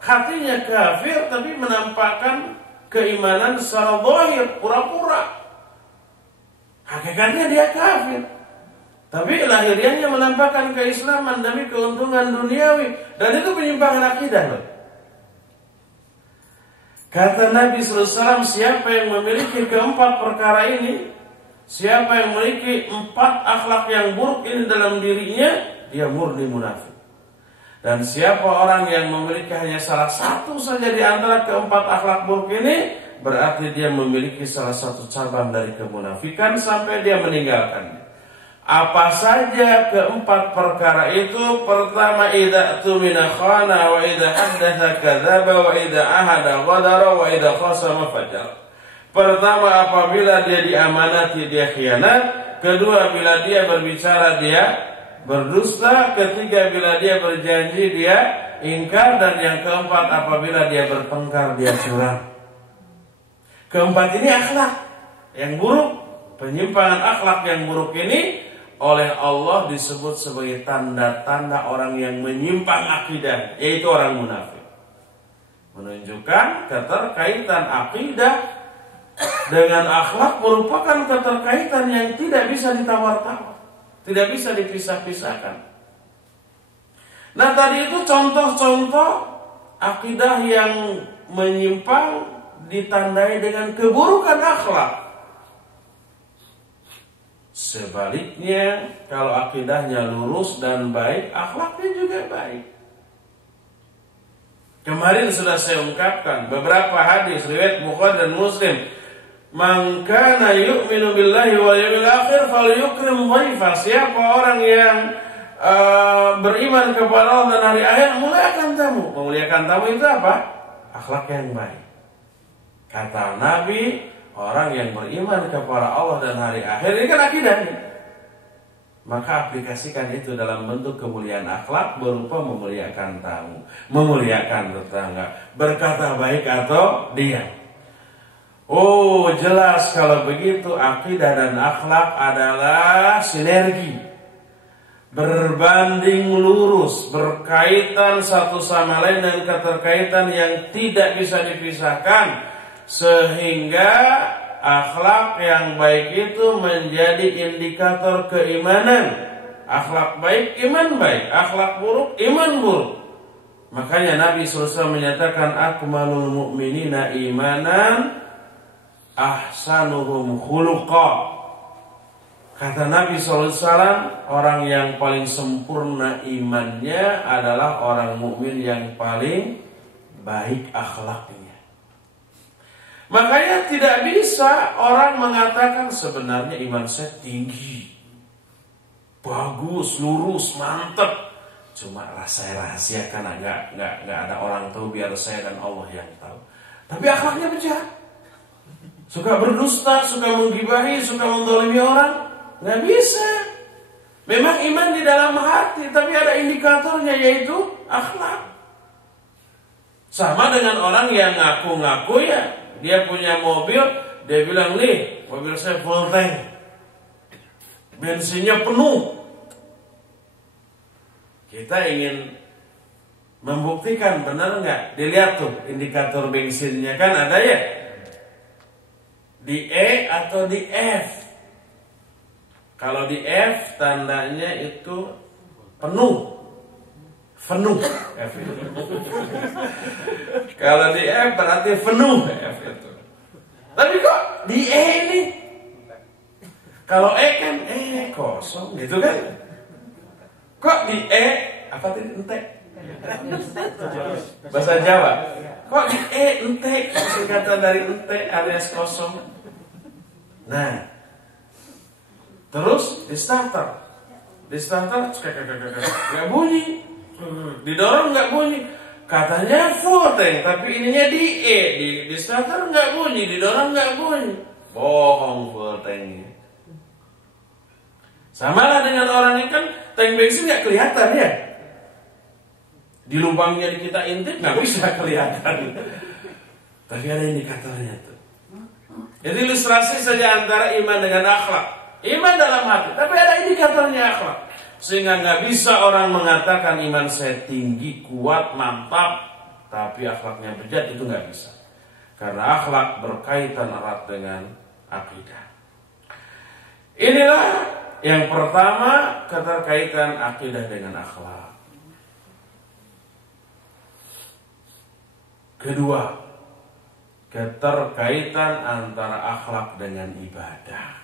hatinya kafir tapi menampakkan keimanan secara zahir, pura-pura. Hakikatnya dia kafir, tapi lahiriannya menampakkan keislaman demi keuntungan duniawi, dan itu penyimpangan akidah loh. Kata Nabi SAW, siapa yang memiliki keempat perkara ini, siapa yang memiliki 4 akhlak yang buruk ini dalam dirinya, dia murni munafik. Dan siapa orang yang memiliki hanya salah satu saja di antara keempat akhlak buruk ini, berarti dia memiliki salah satu cabang dari kemunafikan sampai dia meninggalkannya. Apa saja keempat perkara itu? Pertama, idza tumina khana, wa idza haddatsa kadzaba, wa idza ahada ghadara, wa idza khasama fajar. Pertama, apabila dia diamanati dia khianat. Kedua, bila dia berbicara dia berdusta. Ketiga, bila dia berjanji dia ingkar. Dan yang keempat, apabila dia bertengkar dia curang. Keempat ini akhlak yang buruk. Penyimpangan akhlak yang buruk ini oleh Allah disebut sebagai tanda-tanda orang yang menyimpang akidah, yaitu orang munafik. Menunjukkan keterkaitan akidah dengan akhlak merupakan keterkaitan yang tidak bisa ditawar-tawar, tidak bisa dipisah-pisahkan. Nah, tadi itu contoh-contoh akidah yang menyimpang ditandai dengan keburukan akhlak. Sebaliknya, kalau akidahnya lurus dan baik, akhlaknya juga baik. Kemarin sudah saya ungkapkan beberapa hadis riwayat Bukhari dan Muslim. Man kana yu'minu billahi wal yawmil akhir falyukrim dhaifa. Siapa orang yang beriman kepada Allah dan hari akhir, muliakan tamu. Memuliakan tamu itu apa? Akhlak yang baik. Kata Nabi, orang yang beriman kepada Allah dan hari akhir, ini kan akidahnya. Maka aplikasikan itu dalam bentuk kemuliaan akhlak berupa memuliakan tamu, memuliakan tetangga, berkata baik atau diam. Oh, jelas kalau begitu akidah dan akhlak adalah sinergi, berbanding lurus, berkaitan satu sama lain dan keterkaitan yang tidak bisa dipisahkan. Sehingga akhlak yang baik itu menjadi indikator keimanan. Akhlak baik, iman baik. Akhlak buruk, iman buruk. Makanya Nabi SAW menyatakan, akmalul mu'minina imanan ahsanuhum khuluqa. Kata Nabi SAW, orang yang paling sempurna imannya adalah orang mukmin yang paling baik akhlaknya. Makanya tidak bisa orang mengatakan sebenarnya iman saya tinggi, bagus, lurus, mantap. cuma saya rahasiakan, nggak ada orang tahu, biar saya dan Allah yang tahu. Tapi akhlaknya bejat, suka berdusta, suka menggibahi, suka mendolimi orang, nggak bisa. Memang iman di dalam hati, tapi ada indikatornya, yaitu akhlak. Sama dengan orang yang ngaku-ngaku ya, dia punya mobil, dia bilang, nih mobil saya full tank, bensinnya penuh. Kita ingin membuktikan benar nggak? Dilihat tuh indikator bensinnya, kan ada ya, di E atau di F. Kalau di F tandanya itu penuh, F itu. Kalau di F berarti penuh, F itu. Tapi kok di E ini? Kalau E kan kosong gitu kan? Kok di E apa tadi, ente? Bahasa Jawa. Kok di E ente? Singkatan dari ente alias kosong. Nah, terus di starter nggak bunyi, didorong nggak bunyi. Katanya full tank, tapi ininya di E, di starter nggak bunyi, didorong nggak bunyi. Bohong full tanknya. Sama lah dengan orang ini, kan tank bensin nggak kelihatan ya, di lubangnya kita intip nggak bisa kelihatan, tapi ada indikatornya tuh. Jadi ilustrasi saja antara iman dengan akhlak. Iman dalam hati, tapi ada indikatornya akhlak, sehingga nggak bisa orang mengatakan iman saya tinggi, kuat, mantap, tapi akhlaknya bejat, itu nggak bisa. Karena akhlak berkaitan erat dengan akidah. Inilah yang pertama, keterkaitan akidah dengan akhlak. Kedua, keterkaitan antara akhlak dengan ibadah.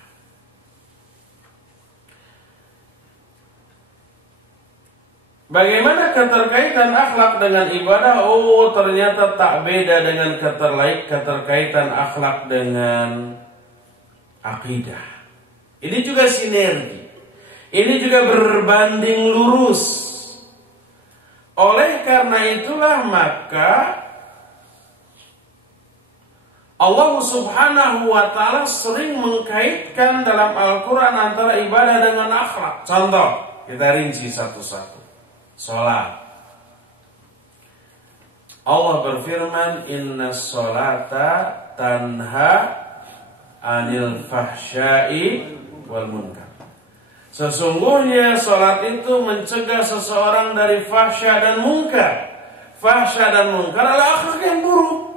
Bagaimana keterkaitan akhlak dengan ibadah? Oh, ternyata tak beda dengan keterkaitan akhlak dengan akidah. Ini juga sinergi. Ini juga berbanding lurus. Oleh karena itulah maka Allah Subhanahu wa ta'ala sering mengkaitkan dalam Al-Quran antara ibadah dengan akhlak. Contoh, kita rinci satu-satu. Salat. Allah berfirman, innas salata tanha anil fahsya'i wal munkar. Sesungguhnya salat itu mencegah seseorang dari fahsya dan munkar. Fahsya dan munkar adalah akhlak yang buruk.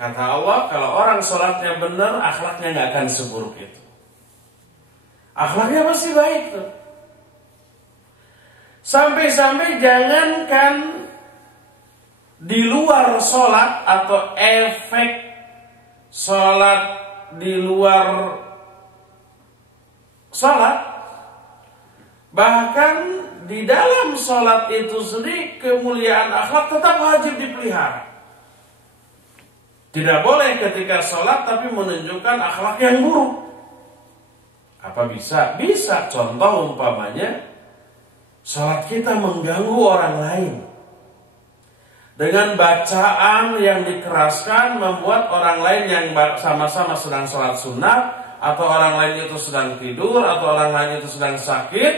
Kata Allah, kalau orang salatnya benar, akhlaknya nggak akan seburuk itu. Akhlaknya masih baik tuh. Sampai-sampai jangankan di luar sholat atau efek sholat di luar sholat, bahkan di dalam sholat itu sendiri kemuliaan akhlak tetap wajib dipelihara. Tidak boleh ketika sholat tapi menunjukkan akhlak yang buruk. Apa bisa? Bisa. Contoh umpamanya, sholat kita mengganggu orang lain dengan bacaan yang dikeraskan, membuat orang lain yang sama-sama sedang sholat sunnah, atau orang lain itu sedang tidur, atau orang lain itu sedang sakit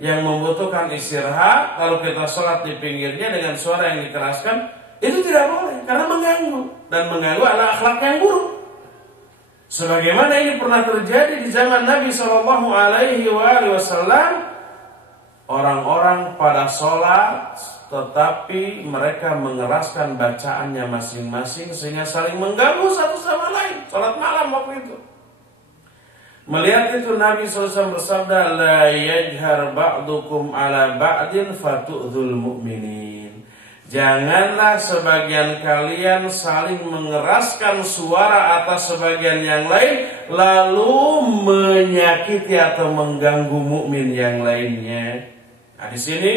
yang membutuhkan istirahat. Kalau kita sholat di pinggirnya dengan suara yang dikeraskan, itu tidak boleh, karena mengganggu, dan mengganggu adalah akhlak yang buruk. Sebagaimana ini pernah terjadi di zaman Nabi SAW. Orang-orang pada sholat, tetapi mereka mengeraskan bacaannya masing-masing sehingga saling mengganggu satu sama lain. Sholat malam waktu itu. Melihat itu Nabi SAW bersabda, la yajhar ba'dukum ala ba'din fatu'dzul mu'minin. Janganlah sebagian kalian saling mengeraskan suara atas sebagian yang lain, lalu menyakiti atau mengganggu mukmin yang lainnya. Nah, di sini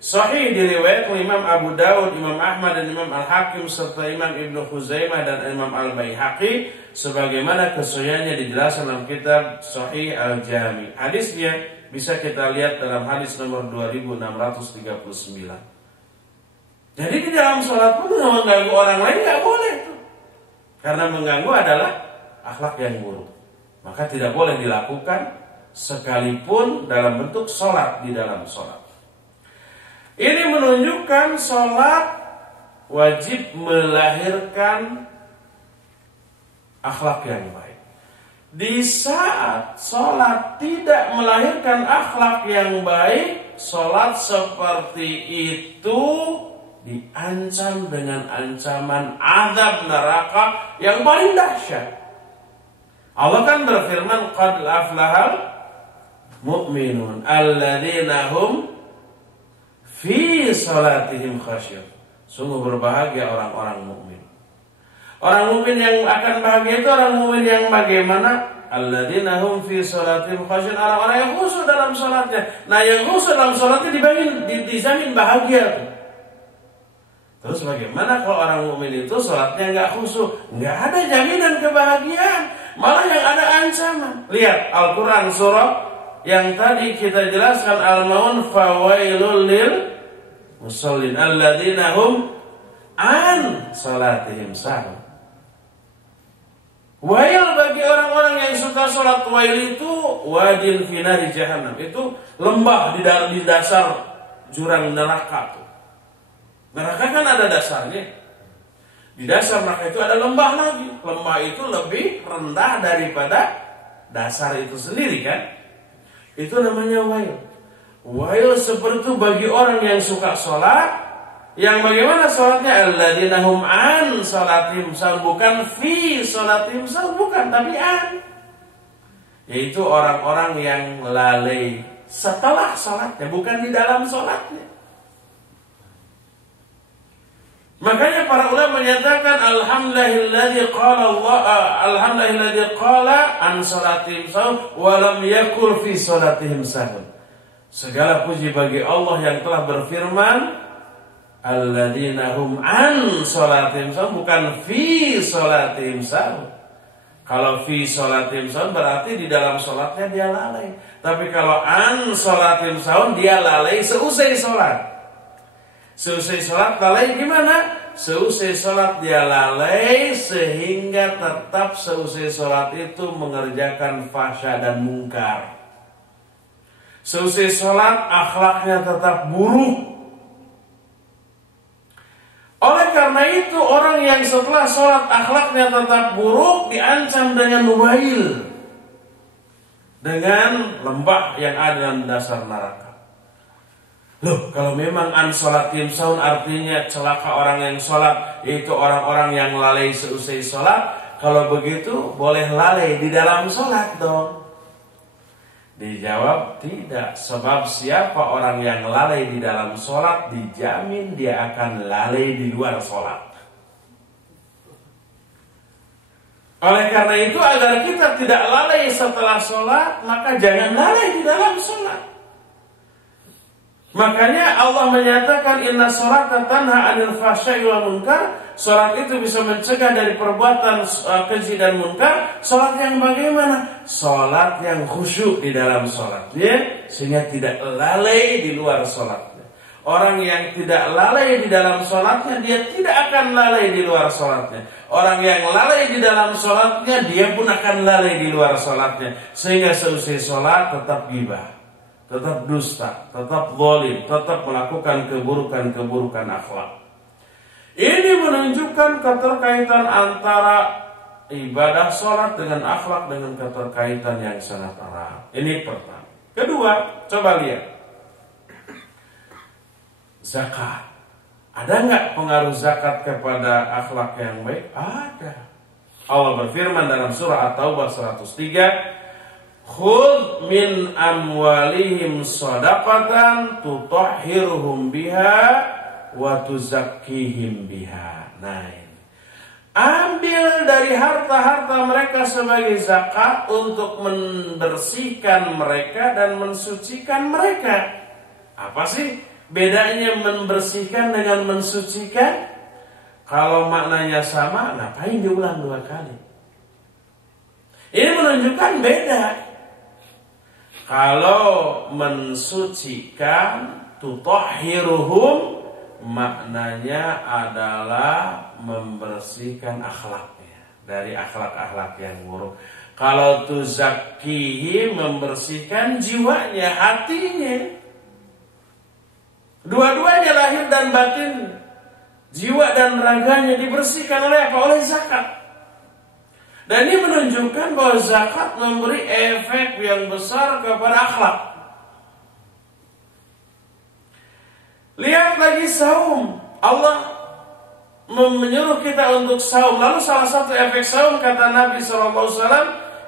sahih diriwayatkan Imam Abu Dawud, Imam Ahmad dan Imam Al-Hakim serta Imam Ibnu Khuzaimah dan Imam Al-Baihaqi, sebagaimana kesudahannya dijelaskan dalam kitab Sahih Al-Jami. Hadisnya bisa kita lihat dalam hadis nomor 2639. Jadi di dalam sholat pun mengganggu orang lain nggak boleh itu. Karena mengganggu adalah akhlak yang buruk. Maka tidak boleh dilakukan sekalipun dalam bentuk sholat di dalam sholat. Ini menunjukkan sholat wajib melahirkan akhlak yang baik. Di saat sholat tidak melahirkan akhlak yang baik, sholat seperti itu diancam dengan ancaman azab neraka yang paling dahsyat. Allah kan berfirman, qad aflahal mu'minun alladzina hum fi salatihim khasyun. Sungguh berbahagia orang-orang mukmin. Orang mukmin yang akan bahagia itu orang mukmin yang bagaimana? Alladzina hum fi salatihim khasyun, orang-orang yang khusyuk dalam salatnya. Nah, yang khusyuk dalam salatnya dijamin bahagia tuh. Terus bagaimana kalau orang mukmin itu salatnya enggak khusyuk? Enggak ada jaminan kebahagiaan, malah yang ada ancaman. Lihat Al-Qur'an surah yang tadi kita jelaskan, Al-Maun, fawailul lil musallin alladzina hum an salatihim sahun. Wail bagi orang-orang yang suka sholat. Wail itu wadin finari jahannam, itu lembah di dasar jurang neraka tuh. Neraka kan ada dasarnya. Di dasar neraka itu ada lembah lagi. Lembah itu lebih rendah daripada dasar itu sendiri kan. Itu namanya wail. Wail seperti itu bagi orang yang suka sholat. Yang bagaimana sholatnya? Alladzina hum an sholatihim sahun, bukan fi sholatihim sahun, bukan, tapi an. Yaitu orang-orang yang lalai setelah sholatnya, bukan di dalam sholatnya. Makanya para ulama menyatakan alhamdulillahilladzi qala an sholatihim sahun wa lam yakul fi sholatihim sahun. Segala puji bagi Allah yang telah berfirman alladzina hum an sholatihim sahun, bukan fi sholatihim sahun. Kalau fi sholatihim sahun berarti di dalam sholatnya dia lalai. Tapi kalau an sholatihim sahun, dia lalai seusai sholat. Seusai sholat lalai gimana? Seusai sholat dia lalai sehingga tetap seusai sholat itu mengerjakan fahsya dan mungkar. Seusai sholat akhlaknya tetap buruk. Oleh karena itu orang yang setelah sholat akhlaknya tetap buruk diancam dengan wail, dengan lembah yang ada dalam dasar neraka. Loh, kalau memang an sholatim sahun artinya celaka orang yang sholat, yaitu orang-orang yang lalai seusai sholat. Kalau begitu boleh lalai di dalam sholat dong. Dijawab tidak, sebab siapa orang yang lalai di dalam sholat dijamin dia akan lalai di luar sholat. Oleh karena itu agar kita tidak lalai setelah sholat, maka jangan lalai di dalam sholat. Makanya Allah menyatakan inna sholata tanha 'anil fahsya'i wal munkar. Salat itu bisa mencegah dari perbuatan keji dan munkar. Salat yang bagaimana? Salat yang khusyuk di dalam salatnya, sehingga tidak lalai di luar salatnya. Orang yang tidak lalai di dalam salatnya, dia tidak akan lalai di luar salatnya. Orang yang lalai di dalam salatnya, dia pun akan lalai di luar salatnya. Sehingga seusai salat tetap ghibah, tetap dusta, tetap zalim, tetap melakukan keburukan-keburukan akhlak. Ini menunjukkan keterkaitan antara ibadah sholat dengan akhlak, dengan keterkaitan yang sangat erat. Ini pertama. Kedua, coba lihat zakat. Ada nggak pengaruh zakat kepada akhlak yang baik? Ada. Allah berfirman dalam surah At-Taubah 103, khudh min amwalihim shadaqatan tutahhiruhum biha wa tuzakkihim biha. Nah, ini. Ambil dari harta-harta mereka sebagai zakat untuk membersihkan mereka dan mensucikan mereka. Apa sih bedanya membersihkan dengan mensucikan? Kalau maknanya sama, ngapain diulang dua kali? Ini menunjukkan beda. Kalau mensucikan, tutahhiruhum, maknanya adalah membersihkan akhlaknya dari akhlak-akhlak yang buruk. Kalau tuzakkihi, membersihkan jiwanya, hatinya. Dua-duanya, lahir dan batin, jiwa dan raganya dibersihkan oleh apa? Oleh zakat. Dan ini menunjukkan bahwa zakat memberi efek yang besar kepada akhlak. Lihat lagi saum. Allah menyuruh kita untuk saum. Lalu salah satu efek saum, kata Nabi SAW,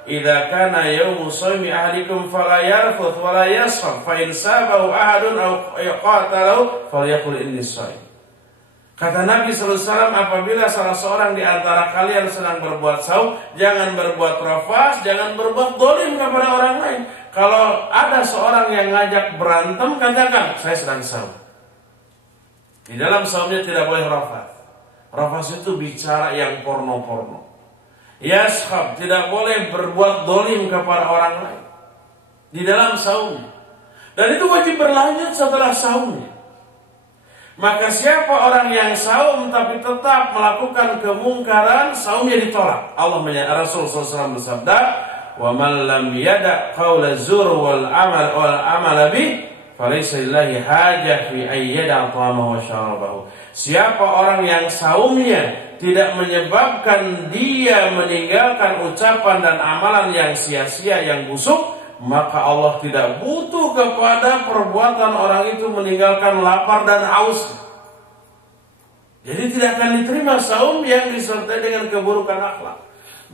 "Idza kana yaumu shaumi ahadikum fala yarfuth wa la yaskhab, fa in sabahu ahadun aw qatalahu falyaqul inni shaim." Kata Nabi SAW, apabila salah seorang di antara kalian sedang berbuat saum, jangan berbuat rafas, jangan berbuat dolim kepada orang lain. Kalau ada seorang yang ngajak berantem, katakan, saya sedang saum. Di dalam saumnya tidak boleh rafas. Rafas itu bicara yang porno-porno. Yashab, tidak boleh berbuat dolim kepada orang lain di dalam saumnya. Dan itu wajib berlanjut setelah saumnya. Maka siapa orang yang saum tapi tetap melakukan kemungkaran, saumnya ditolak. Allah menyatakan, Rasul SAW bersabda, "Wa man lam yada' qaula zur wal amal bih, falaysa lillahi hajah fi ay yada' ta'amahu wa syarabahu." Siapa orang yang saumnya tidak menyebabkan dia meninggalkan ucapan dan amalan yang sia-sia, yang busuk, maka Allah tidak butuh kepada perbuatan orang itu meninggalkan lapar dan haus. Jadi tidak akan diterima saum yang disertai dengan keburukan akhlak.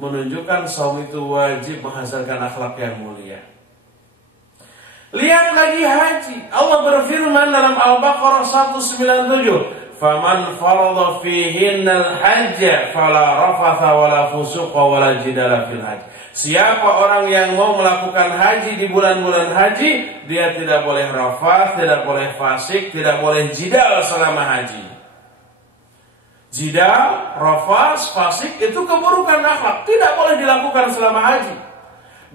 Menunjukkan saum itu wajib menghasilkan akhlak yang mulia. Lihat lagi haji. Allah berfirman dalam Al-Baqarah 197, "Faman farada fihinnal hajja fala rafatha wala fusuqa wala jidala fil hajj." Siapa orang yang mau melakukan haji di bulan-bulan haji, dia tidak boleh rafath, tidak boleh fasik, tidak boleh jidal selama haji. Jidal, rafas, fasik itu keburukan akhlak, tidak boleh dilakukan selama haji.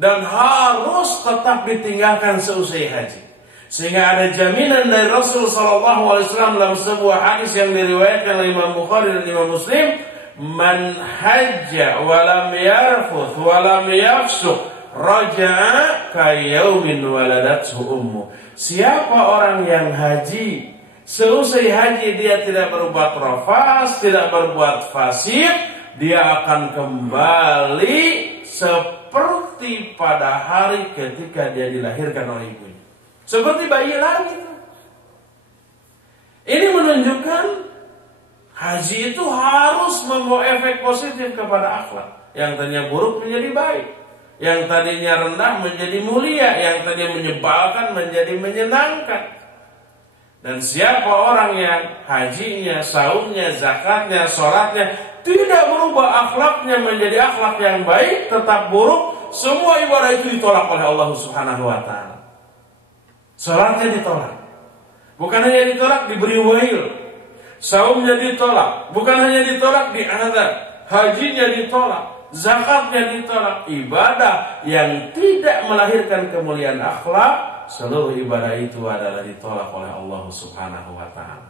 Dan harus tetap ditinggalkan seusai haji. Sehingga ada jaminan dari Rasul SAW dalam sebuah hadis yang diriwayatkan oleh Imam Bukhari dan Imam Muslim, "Man hajja wa lam yarfuth wa lam yafsuq raja'a ka yaumin waladathu ummu." Siapa orang yang haji, seusai haji dia tidak berbuat rafas, tidak berbuat fasik, dia akan kembali seperti pada hari ketika dia dilahirkan oleh ibunya. Seperti bayi lagi. Ini menunjukkan haji itu harus membawa efek positif kepada akhlak. Yang tadinya buruk menjadi baik, yang tadinya rendah menjadi mulia, yang tadinya menyebalkan menjadi menyenangkan. Dan siapa orang yang hajinya, saumnya, zakatnya, sholatnya tidak berubah akhlaknya menjadi akhlak yang baik, tetap buruk, semua ibadah itu ditolak oleh Allah Subhanahu wa Ta'ala. Salatnya ditolak. Bukan hanya ditolak, diberi wail. Saumnya ditolak. Bukan hanya ditolak, diazab. Hajinya ditolak. Zakatnya ditolak. Ibadah yang tidak melahirkan kemuliaan akhlak, seluruh ibadah itu adalah ditolak oleh Allah Subhanahu wa Ta'ala.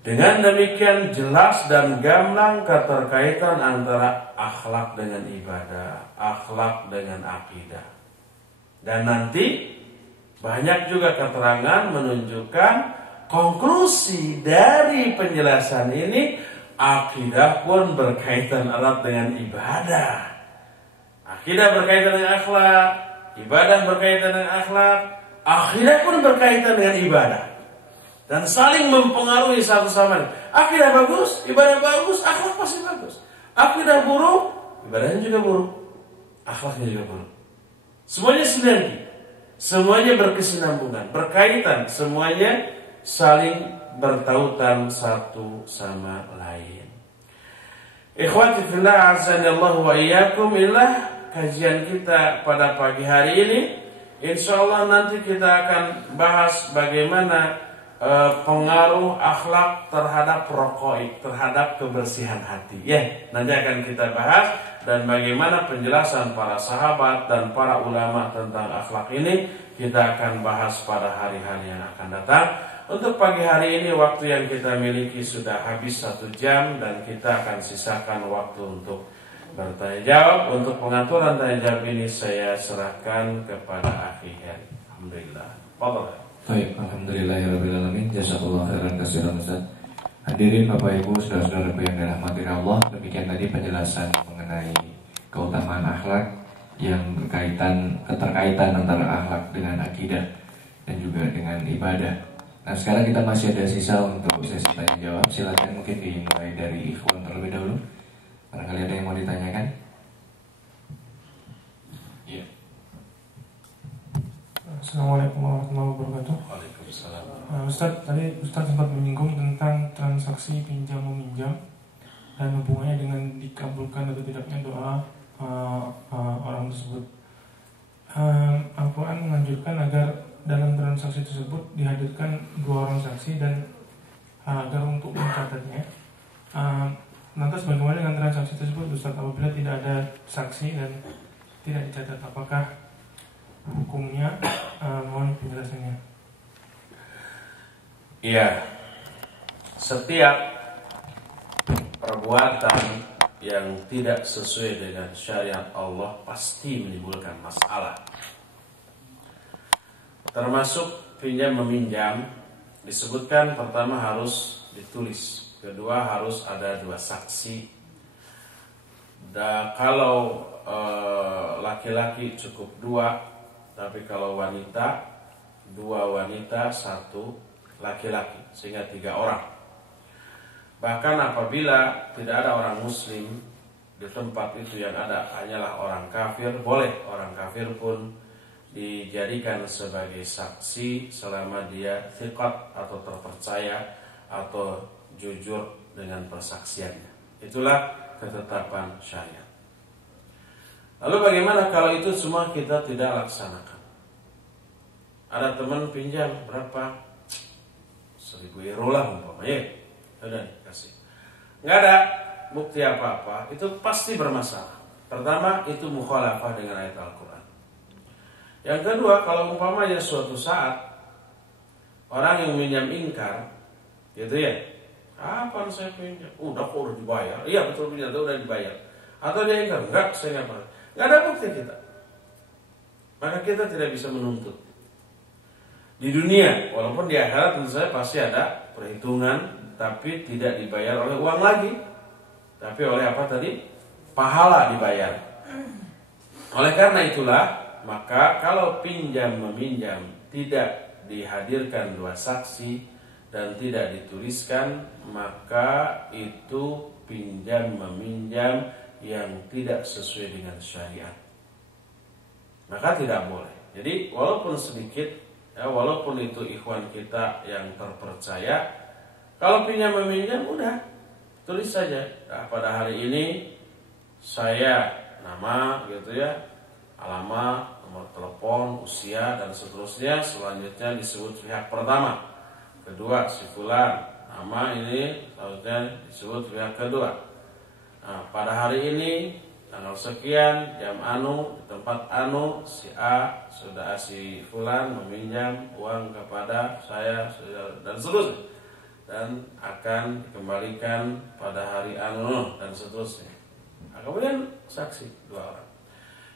Dengan demikian jelas dan gamblang keterkaitan antara akhlak dengan ibadah, akhlak dengan akidah. Dan nanti banyak juga keterangan menunjukkan konklusi dari penjelasan ini, akidah pun berkaitan erat dengan ibadah. Akidah berkaitan dengan akhlak, ibadah berkaitan dengan akhlak, akidah pun berkaitan dengan ibadah. Dan saling mempengaruhi satu sama lain. Akidah bagus, ibadah bagus, akhlak pasti bagus. Akidah buruk, ibadahnya juga buruk, akhlaknya juga buruk. Semuanya sinergi. Semuanya berkesinambungan, berkaitan, semuanya saling bertautan satu sama lain. Ikhwati fillah, azanillahu wa iyyakum, inilah kajian kita pada pagi hari ini. Insyaallah nanti kita akan bahas bagaimana pengaruh akhlak terhadap rokoik, terhadap kebersihan hati. Ya, nanti akan kita bahas dan bagaimana penjelasan para sahabat dan para ulama tentang akhlak ini kita akan bahas pada hari-hari yang akan datang. Untuk pagi hari ini waktu yang kita miliki sudah habis 1 jam dan kita akan sisakan waktu untuk bertanya jawab. Untuk pengaturan tanya jawab ini saya serahkan kepada akhi Heri. Alhamdulillah. Fadhil. Baik, alhamdulillahirabbil alamin. Jazakallahu khairan katsiran Ustaz. Hadirin Bapak Ibu, saudara-saudara yang dirahmati Allah, demikian tadi penjelasan mengenai keutamaan akhlak yang keterkaitan antara akhlak dengan akidah dan juga dengan ibadah. Nah, sekarang kita masih ada sisa untuk sesi tanya jawab. Silakan mungkin dimulai dari Ikhwan terlebih dahulu. Barangkali ada yang mau ditanyakan? Iya. Assalamualaikum warahmatullahi wabarakatuh. Waalaikumsalam. Ustaz, tadi Ustaz sempat menyinggung tentang transaksi pinjam meminjam dan hubungannya dengan dikabulkan atau tidaknya doa orang tersebut. Al-Quran menganjurkan agar dalam transaksi tersebut dihadirkan 2 orang saksi dan agar untuk mencatatnya. Lantas bagaimana dengan transaksi tersebut Ustaz apabila tidak ada saksi dan tidak dicatat, apakah hukumnya? Mohon penjelasannya. Iya, setiap perbuatan yang tidak sesuai dengan syariat Allah pasti menimbulkan masalah. Termasuk pinjam meminjam, disebutkan pertama harus ditulis, kedua harus ada 2 saksi. Dan kalau laki-laki cukup 2, tapi kalau wanita 2 wanita 1 laki-laki, sehingga 3 orang. Bahkan apabila tidak ada orang muslim di tempat itu, yang ada hanyalah orang kafir, boleh orang kafir pun dijadikan sebagai saksi selama dia thiqat atau terpercaya atau jujur dengan persaksiannya. Itulah ketetapan syariat. Lalu bagaimana kalau itu semua kita tidak laksanakan? Ada teman pinjam berapa? 1.000 euro lah umpamanya, sudah dikasih. Nggak ada bukti apa-apa, itu pasti bermasalah. Pertama, itu mukhalafah dengan ayat Al-Quran. Yang kedua, kalau umpamanya suatu saat orang yang minjam ingkar, gitu ya, kapan saya pinjam? Udah dibayar. Iya betul, pinjam udah dibayar. Atau dia ingkar, enggak, saya nggak pernah. Nggak ada bukti kita. Maka kita tidak bisa menuntut. Di dunia, walaupun di akhirat tentu saja pasti ada perhitungan, tapi tidak dibayar oleh uang lagi, tapi oleh apa tadi? Pahala dibayar. Oleh karena itulah, maka kalau pinjam meminjam tidak dihadirkan 2 saksi dan tidak dituliskan, maka itu pinjam meminjam yang tidak sesuai dengan syariat. Maka tidak boleh. Jadi walaupun sedikit, ya, walaupun itu ikhwan kita yang terpercaya, kalau pinjam meminjam udah tulis saja. Nah, pada hari ini saya nama gitu ya, alamat, nomor telepon, usia dan seterusnya. Selanjutnya disebut pihak pertama, kedua si fulan, nama ini selanjutnya disebut pihak kedua. Nah, pada hari ini tanggal sekian jam anu di tempat anu si A sudah si fulan meminjam uang kepada saya dan seterusnya, dan akan dikembalikan pada hari anu dan seterusnya. Nah, kemudian saksi 2 orang.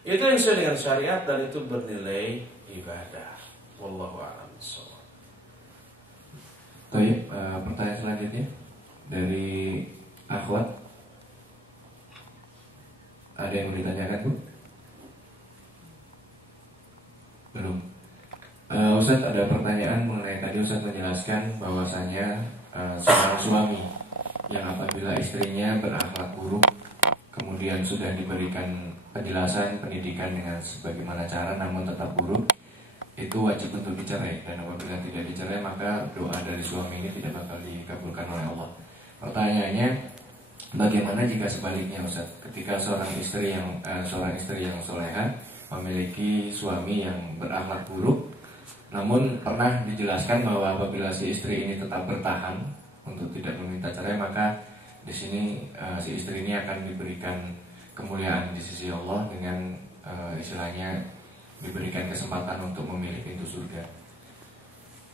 Itu yang sesuai dengan syariat dan itu bernilai ibadah. Wallahu a'lam bishawab. Baik, pertanyaan selanjutnya dari Akhwat. Ada yang mau ditanyakan, Bu? Belum. Ustaz, ada pertanyaan mengenai tadi Ustaz menjelaskan bahwasanya seorang suami yang apabila istrinya berakhlak buruk, kemudian sudah diberikan penjelasan, pendidikan dengan sebagaimana cara namun tetap buruk, itu wajib untuk dicerai. Dan apabila tidak dicerai, maka doa dari suami ini tidak bakal dikabulkan oleh Allah. Pertanyaannya, bagaimana jika sebaliknya Ustaz? Ketika seorang istri yang soleha memiliki suami yang berakhlak buruk, namun pernah dijelaskan bahwa apabila si istri ini tetap bertahan untuk tidak meminta cerai, maka di sini si istri ini akan diberikan kemuliaan di sisi Allah dengan istilahnya diberikan kesempatan untuk memilih pintu surga.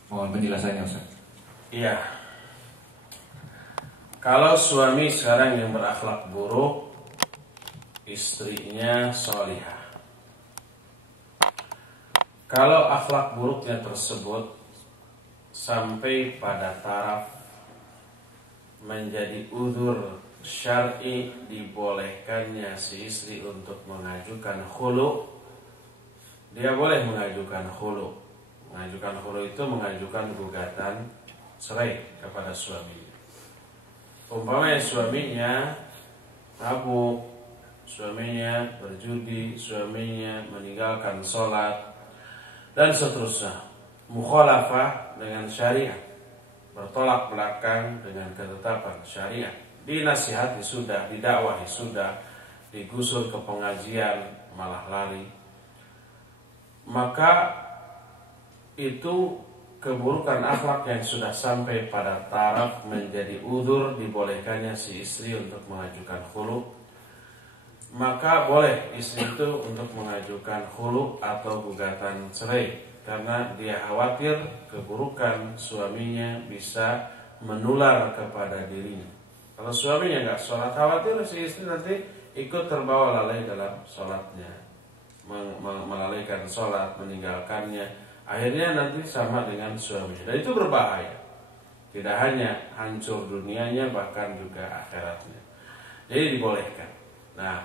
Mohon penjelasannya, Ustaz. Iya. Kalau suami sekarang yang berakhlak buruk, istrinya sholihah. Kalau akhlak buruknya tersebut sampai pada taraf menjadi uzur syar'i dibolehkannya si istri untuk mengajukan khulu, dia boleh mengajukan khulu. Mengajukan khulu itu mengajukan gugatan cerai kepada suaminya. Umpamanya suaminya mabuk, suaminya berjudi, suaminya meninggalkan sholat, dan seterusnya, mukhalafah dengan syariat, bertolak belakang dengan ketetapan syariat, dinasihati sudah, didakwahi sudah, digusur ke pengajian malah lari, maka itu keburukan akhlak yang sudah sampai pada taraf menjadi uzur dibolehkannya si istri untuk mengajukan khulu. Maka boleh istri itu untuk mengajukan khulu atau gugatan cerai, karena dia khawatir keburukan suaminya bisa menular kepada dirinya. Kalau suaminya nggak sholat, khawatir si istri nanti ikut terbawa lalai dalam sholatnya, melalaikan sholat, meninggalkannya. Akhirnya nanti sama dengan suaminya, dan itu berbahaya. Tidak hanya hancur dunianya, bahkan juga akhiratnya. Jadi dibolehkan. Nah,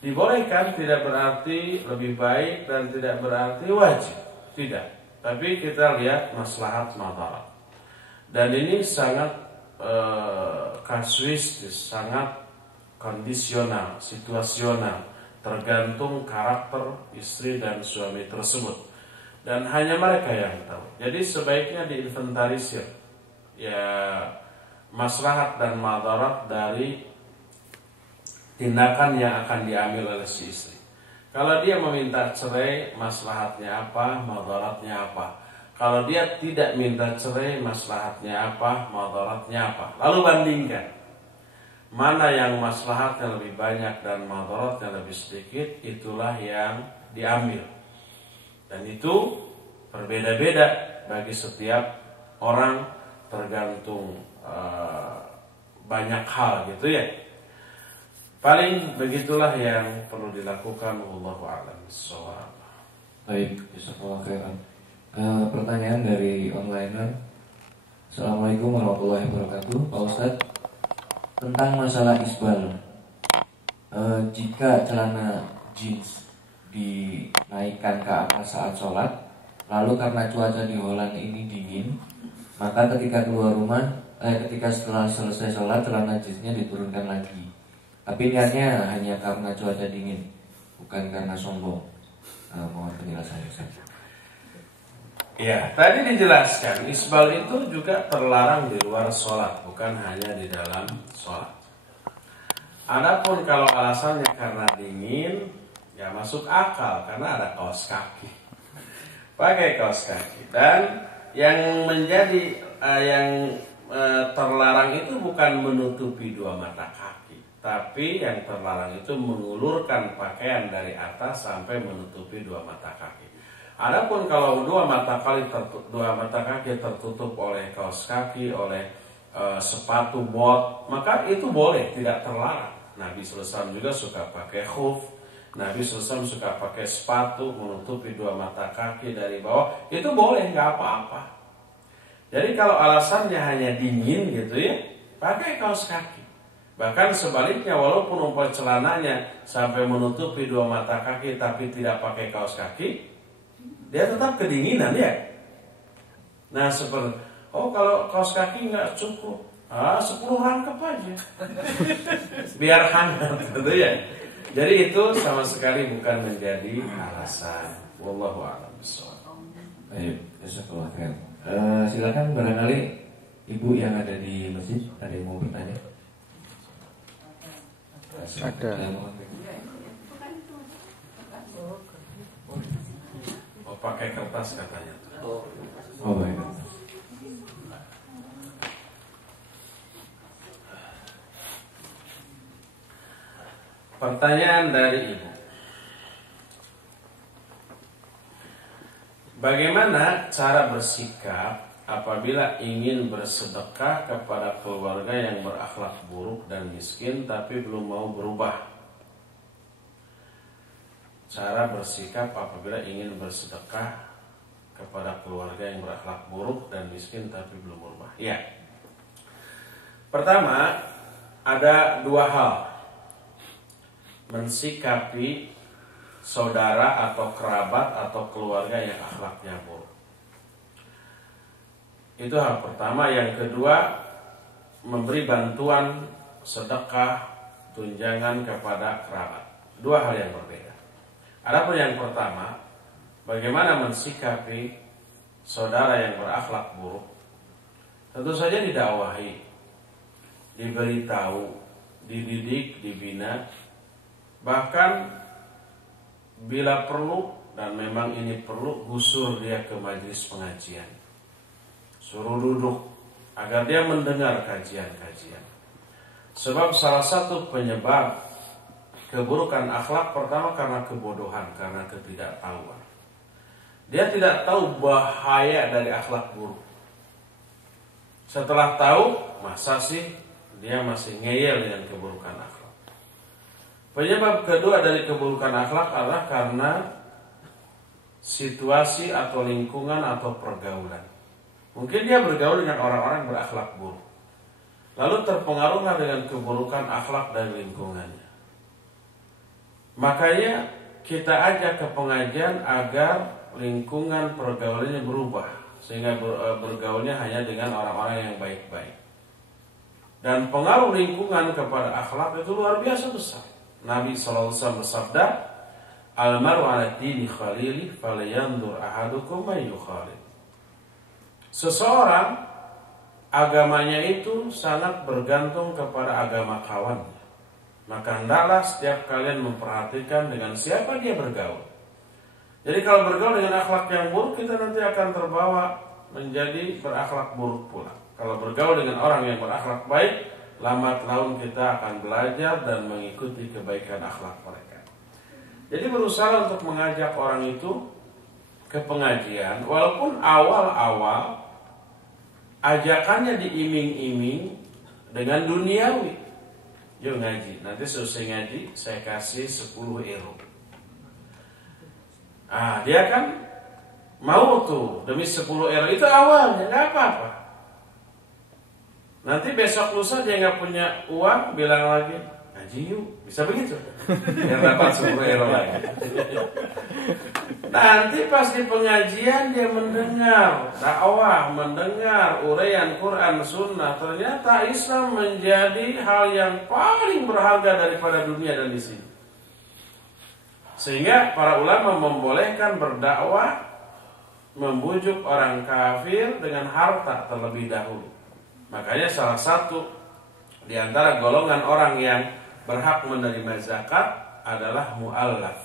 dibolehkan tidak berarti lebih baik dan tidak berarti wajib. Tidak. Tapi kita lihat maslahat madarat. Dan ini sangat kasuistis, sangat kondisional, situasional, tergantung karakter istri dan suami tersebut. Dan hanya mereka yang tahu. Jadi sebaiknya diinventarisir ya maslahat dan madarat dari tindakan yang akan diambil oleh si istri. Kalau dia meminta cerai, maslahatnya apa, madaratnya apa. Kalau dia tidak minta cerai, maslahatnya apa, madaratnya apa. Lalu bandingkan mana yang maslahatnya lebih banyak dan madaratnya lebih sedikit, itulah yang diambil. Dan itu berbeda-beda bagi setiap orang, tergantung banyak hal gitu ya. Paling begitulah yang perlu dilakukan. Wallahu a'lam bishawab. Baik, jazakallahu khairan. Pertanyaan dari onliner. Assalamualaikum warahmatullahi wabarakatuh. Pak Ustadz, tentang masalah isbal, jika celana jeans dinaikkan ke atas saat sholat, lalu karena cuaca di Holland ini dingin, maka ketika keluar rumah, ketika setelah selesai sholat, celana jeansnya diturunkan lagi. Tapi niatnya hanya karena cuaca dingin, bukan karena sombong. Mohon penjelasannya. Ya, tadi dijelaskan isbal itu juga terlarang di luar sholat, bukan hanya di dalam sholat. Adapun kalau alasannya karena dingin, ya masuk akal karena ada kaos kaki. Pakai kaos kaki. Dan yang menjadi terlarang itu bukan menutupi dua mata kaki, tapi yang terlarang itu mengulurkan pakaian dari atas sampai menutupi dua mata kaki. Adapun kalau dua mata kaki tertutup oleh kaos kaki, oleh sepatu bot, maka itu boleh, tidak terlarang. Nabi SAW juga suka pakai khuf. Nabi SAW suka pakai sepatu menutupi dua mata kaki dari bawah. Itu boleh, nggak apa-apa. Jadi kalau alasannya hanya dingin gitu ya, pakai kaos kaki. Bahkan sebaliknya, walaupun umpamanya celananya sampai menutupi dua mata kaki tapi tidak pakai kaos kaki, dia tetap kedinginan ya. Nah seperti, kalau kaos kaki nggak cukup, 10 rangkap aja, biar hangat gitu ya. Jadi itu sama sekali bukan menjadi alasan. Wallahu a'lam bishawab. Baik, jazakallahu khairan. Silakan barangkali ibu yang ada di masjid ada yang mau bertanya. Ada. Pakai kertas katanya. Baik. Pertanyaan dari ibu. Bagaimana cara bersikap apabila ingin bersedekah kepada keluarga yang berakhlak buruk dan miskin tapi belum mau berubah? Cara bersikap apabila ingin bersedekah kepada keluarga yang berakhlak buruk dan miskin tapi belum berubah. Ya. Pertama, ada dua hal. Mensikapi saudara atau kerabat atau keluarga yang akhlaknya buruk. Itu hal pertama. Yang kedua, memberi bantuan, sedekah, tunjangan kepada kerabat. Dua hal yang berbeda. Adapun yang pertama, bagaimana mensikapi saudara yang berakhlak buruk? Tentu saja didakwahi, diberitahu, dididik, dibina. Bahkan bila perlu, dan memang ini perlu, gusur dia ke majelis pengajian. Suruh duduk agar dia mendengar kajian-kajian. Sebab salah satu penyebab keburukan akhlak pertama karena kebodohan, karena ketidaktahuan. Dia tidak tahu bahaya dari akhlak buruk. Setelah tahu, masa sih dia masih ngeyel dengan keburukan akhlak. Penyebab kedua dari keburukan akhlak adalah karena situasi atau lingkungan atau pergaulan. Mungkin dia bergaul dengan orang-orang berakhlak buruk, lalu terpengaruhlah dengan keburukan akhlak dari lingkungannya. Makanya kita ajak ke pengajian agar lingkungan pergaulannya berubah, sehingga bergaulnya hanya dengan orang-orang yang baik-baik. Dan pengaruh lingkungan kepada akhlak itu luar biasa besar. Nabi SAW bersabda, "Al-maru ala dini khalili falyanzur ahadukum may yukhalil." Seseorang agamanya itu sangat bergantung kepada agama kawannya. Maka hendaklah setiap kalian memperhatikan dengan siapa dia bergaul. Jadi kalau bergaul dengan akhlak yang buruk, kita nanti akan terbawa menjadi berakhlak buruk pula. Kalau bergaul dengan orang yang berakhlak baik, lambat laun kita akan belajar dan mengikuti kebaikan akhlak mereka. Jadi berusaha untuk mengajak orang itu ke pengajian, walaupun awal-awal ajakannya diiming-iming dengan duniawi. Yuk ngaji, nanti selesai ngaji saya kasih 10 euro. Dia kan mau tuh demi 10 euro, itu awalnya nggak apa-apa. Nanti besok lusa dia nggak punya uang, bilang lagi ngaji yuk, bisa begitu? Yang dapat 10 euro lagi. Nanti pas di pengajian dia mendengar dakwah, mendengar uraian Quran Sunnah, ternyata Islam menjadi hal yang paling berharga daripada dunia dan di sini. Sehingga para ulama membolehkan berdakwah, membujuk orang kafir dengan harta terlebih dahulu. Makanya salah satu di antara golongan orang yang berhak menerima zakat adalah mu'allaf.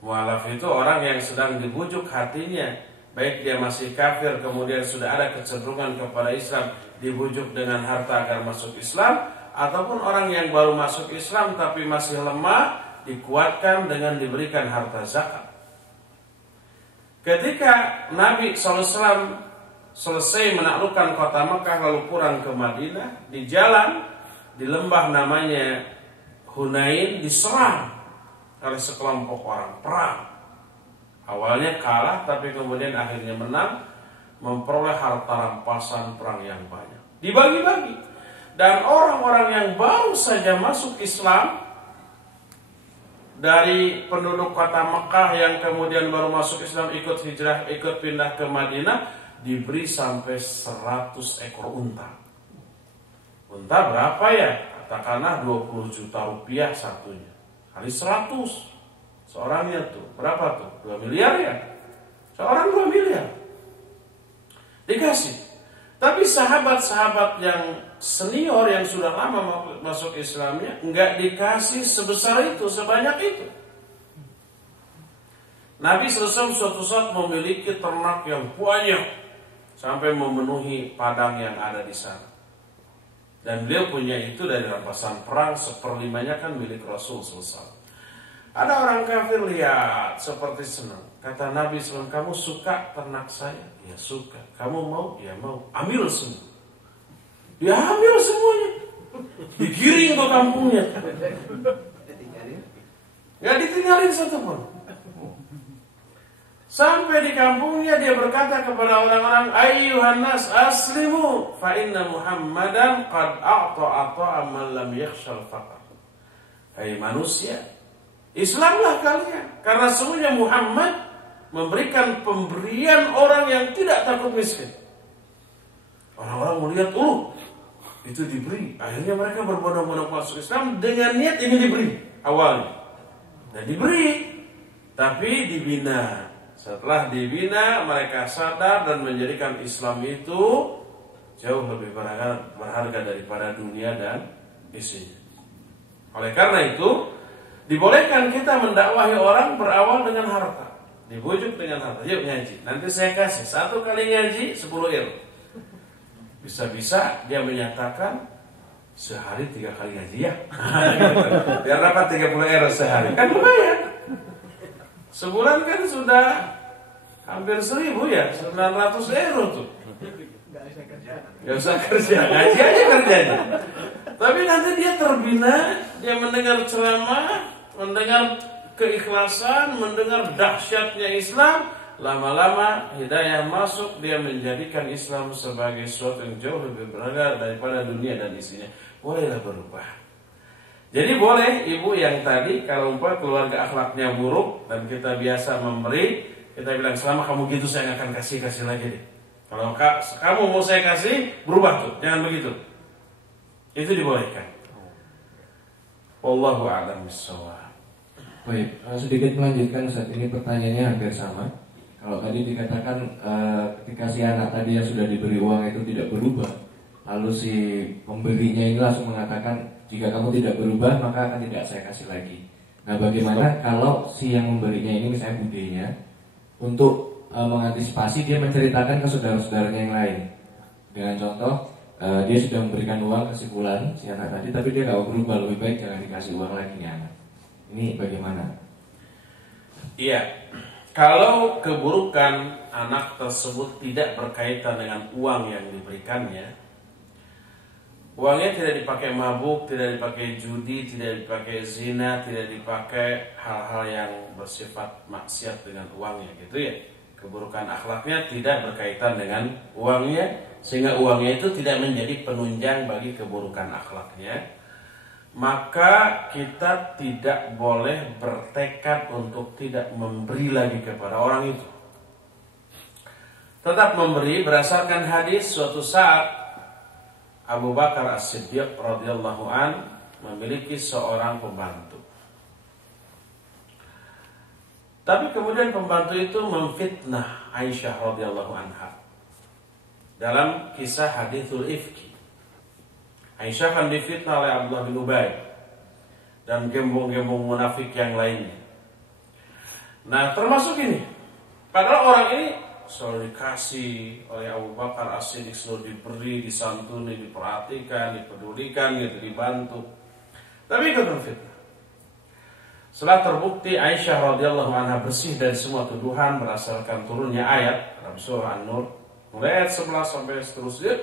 Mu'allaf itu orang yang sedang dibujuk hatinya, baik dia masih kafir kemudian sudah ada kecenderungan kepada Islam, dibujuk dengan harta agar masuk Islam, ataupun orang yang baru masuk Islam tapi masih lemah, dikuatkan dengan diberikan harta zakat. Ketika Nabi SAW selesai menaklukkan kota Mekah lalu pulang ke Madinah, di jalan di lembah namanya Hunain diserang oleh sekelompok orang perang. Awalnya kalah tapi kemudian akhirnya menang, memperoleh harta rampasan perang yang banyak. Dibagi-bagi. Dan orang-orang yang baru saja masuk Islam dari penduduk kota Mekah yang kemudian baru masuk Islam, ikut hijrah, ikut pindah ke Madinah, diberi sampai 100 ekor unta. Unta berapa ya? Katakanlah 20 juta rupiah satunya. Kali 100. Seorangnya tuh berapa tuh? 2 miliar ya? Seorang 2 miliar. Dikasih. Tapi sahabat-sahabat yang senior yang sudah lama masuk Islamnya enggak dikasih sebesar itu, sebanyak itu. Nabi SAW suatu saat memiliki ternak yang banyak sampai memenuhi padang yang ada di sana. Dan beliau punya itu dari rampasan perang, 1/5 kan milik Rasul SAW. Ada orang kafir lihat seperti senang. Kata Nabi SAW, kamu suka ternak saya? Ya suka. Kamu mau? Ya mau. Ambil semua. Dia ambil semuanya. Digiring ke kampungnya. Gak ditinggalin satu pun. Sampai di kampungnya dia berkata kepada orang-orang, ayyuhan nas aslimu fa inna Muhammadan qad a'ta'a man lam yakhshal faqr. Hai manusia, Islamlah kalian, karena sesungguhnya Muhammad memberikan pemberian orang yang tidak takut miskin. Orang-orang melihat, itu diberi. Akhirnya mereka berbondong-bondong masuk Islam dengan niat ingin diberi awalnya. Dan diberi, tapi dibina. Setelah dibina, mereka sadar dan menjadikan Islam itu jauh lebih berharga daripada dunia dan isinya. Oleh karena itu, dibolehkan kita mendakwahi orang berawal dengan harta. Dibujuk dengan harta. Yuk ngaji. Nanti saya kasih 1 kali ngaji 10 euro. Bisa-bisa dia menyatakan sehari 3 kali ngaji ya. Biar dapat 30 euro sehari. Kan lumayan. Sebulan kan sudah hampir 1.000 ya, 900 euro tuh. Gak usah kerja, ngaji aja kerjanya. Tapi nanti dia terbina, dia mendengar ceramah, mendengar keikhlasan, mendengar dahsyatnya Islam. Lama-lama hidayah masuk, dia menjadikan Islam sebagai sesuatu yang jauh lebih berharga daripada dunia dan isinya. Bolehlah berubah. Jadi boleh ibu yang tadi kalau keluarga akhlaknya buruk dan kita biasa memberi, kita bilang selama kamu gitu saya nggak akan kasih lagi deh. Kalau kamu mau saya kasih, berubah tuh, jangan begitu. Itu dibolehkan. Wallahu a'lam bishawab. Baik, sedikit melanjutkan saat ini pertanyaannya hampir sama. Kalau tadi dikatakan ketika si anak tadi yang sudah diberi uang itu tidak berubah, lalu si pemberinya ini langsung mengatakan jika kamu tidak berubah maka akan tidak saya kasih lagi. Nah bagaimana kalau si yang memberinya ini misalnya budenya untuk mengantisipasi dia menceritakan ke saudara-saudaranya yang lain. Dengan contoh dia sudah memberikan uang ke si fulan, si anak tadi, tapi dia gak berubah, lebih baik jangan dikasih uang lagi nih anak. Ini bagaimana? Iya, kalau keburukan anak tersebut tidak berkaitan dengan uang yang diberikannya, uangnya tidak dipakai mabuk, tidak dipakai judi, tidak dipakai zina, tidak dipakai hal-hal yang bersifat maksiat dengan uangnya, gitu ya. Keburukan akhlaknya tidak berkaitan dengan uangnya, sehingga uangnya itu tidak menjadi penunjang bagi keburukan akhlaknya. Maka kita tidak boleh bertekad untuk tidak memberi lagi kepada orang itu. Tetap memberi berdasarkan hadis suatu saat Abu Bakar As-Siddiq radhiyallahu an memiliki seorang pembantu. Tapi kemudian pembantu itu memfitnah Aisyah radhiyallahu anha. Dalam kisah hadithul ifki, Aisyah kan difitnah oleh Abdullah bin Ubay dan gembong-gembong munafik yang lainnya. Nah, termasuk ini. Padahal orang ini selalu dikasih oleh Abu Bakar As-Siddiq, selalu diberi, disantuni, diperhatikan, dipedulikan, gitu, dibantu. Tapi ikut memfitnah. Setelah terbukti Aisyah radhiyallahu anha bersih dari semua tuduhan berdasarkan turunnya ayat dalam surah An-Nur, mulai ayat 11 sampai seterusnya,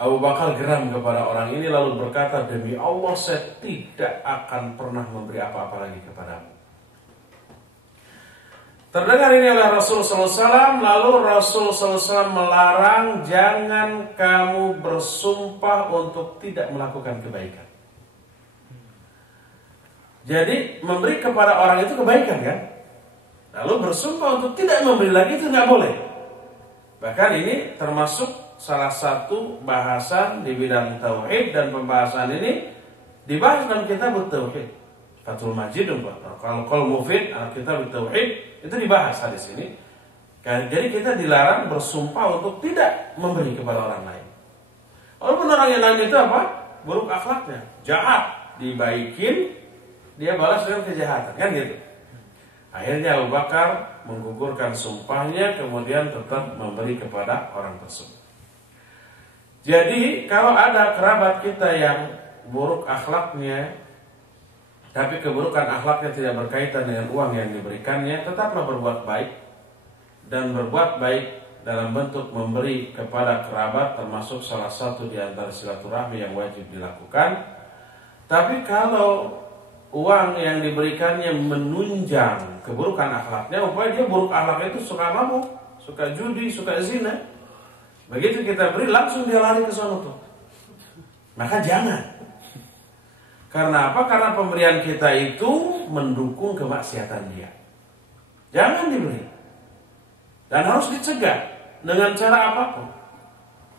Abu Bakar geram kepada orang ini lalu berkata, demi Allah saya tidak akan pernah memberi apa-apa lagi kepadamu. Terdengar ini oleh Rasul sallallahu alaihi wasallam, lalu Rasul sallallahu alaihi wasallam melarang jangan kamu bersumpah untuk tidak melakukan kebaikan. Jadi memberi kepada orang itu kebaikan kan? Lalu bersumpah untuk tidak memberi lagi itu nggak boleh. Bahkan ini termasuk salah satu bahasan di bidang tauhid, dan pembahasan ini dibahas dalam kitab tauhid. Fathul Majid, kalau mufid kitab tauhid itu dibahas hadis ini. Jadi kita dilarang bersumpah untuk tidak memberi kepada orang lain. Walaupun orang yang lain itu apa? Buruk akhlaknya, jahat, dibaikin, dia balas dengan kejahatan, kan gitu. Akhirnya Abu Bakar menggugurkan sumpahnya, kemudian tetap memberi kepada orang tersebut. Jadi kalau ada kerabat kita yang buruk akhlaknya, tapi keburukan akhlaknya tidak berkaitan dengan uang yang diberikannya, tetaplah berbuat baik. Dan berbuat baik dalam bentuk memberi kepada kerabat termasuk salah satu di antara silaturahmi yang wajib dilakukan. Tapi kalau uang yang diberikannya menunjang keburukan akhlaknya, umpamanya dia buruk akhlaknya itu suka mabuk, suka judi, suka zina, begitu kita beri langsung dia lari ke sana tuh. Maka jangan. Karena apa? Karena pemberian kita itu mendukung kemaksiatan dia. Jangan diberi. Dan harus dicegah dengan cara apapun.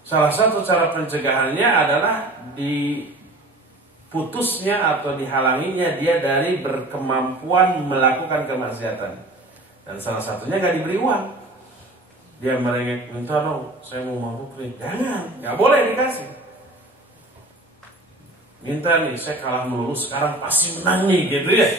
Salah satu cara pencegahannya adalah diputusnya atau dihalanginya dia dari berkemampuan melakukan kemaksiatan. Dan salah satunya gak diberi uang. Dia merengek, minta dong, saya mau mabuk nih. Jangan, gak boleh dikasih. Minta nih, saya kalah melulu, sekarang pasti menang nih, gitu ya.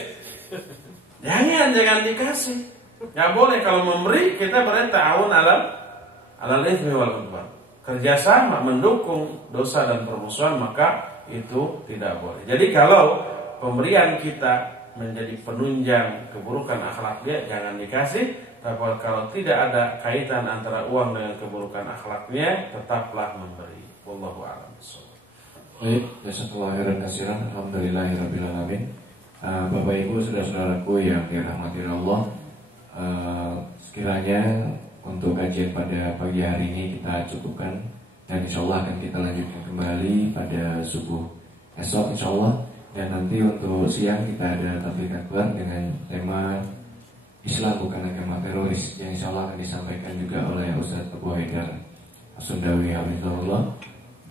Jangan dikasih. Gak boleh, kalau memberi kita berarti ta'awun alal itsmi wal udwan. Kerjasama mendukung dosa dan permusuhan, maka itu tidak boleh. Jadi kalau pemberian kita menjadi penunjang keburukan akhlak dia, jangan dikasih. Tapi kalau tidak ada kaitan antara uang dengan keburukan akhlaknya, tetaplah memberi. Wallahu a'lam bishawab. Baik, jazakallahu khairan katsiran. Alhamdulillahirabbil alamin. Bapak Ibu, saudara-saudaraku yang dirahmati Allah, sekiranya untuk kajian pada pagi hari ini kita cukupkan, dan insyaallah akan kita lanjutkan kembali pada subuh esok insyaallah. Dan nanti untuk siang kita ada tabligh akbar dengan tema Islam bukan agama teroris, yang insyaallah akan disampaikan juga oleh Ustaz Abu Haidar As-Sundawi hafizahullah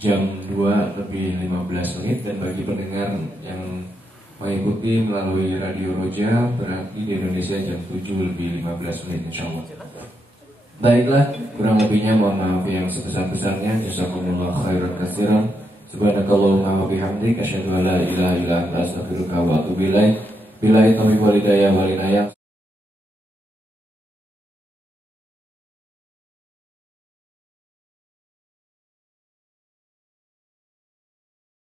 jam 2:15. Dan bagi pendengar yang mengikuti melalui Radio Roja berarti di Indonesia jam 7:15 insyaallah. Baiklah, kurang lebihnya mohon maaf yang sebesar-besarnya. Jazakumullah khairan katsiran. Subhanakallahumma wa bihamdika asyhadu an la ilaha illa anta astaghfiruka wa atubu ilaik. Billahi taufiq wal hidayah wal inayah.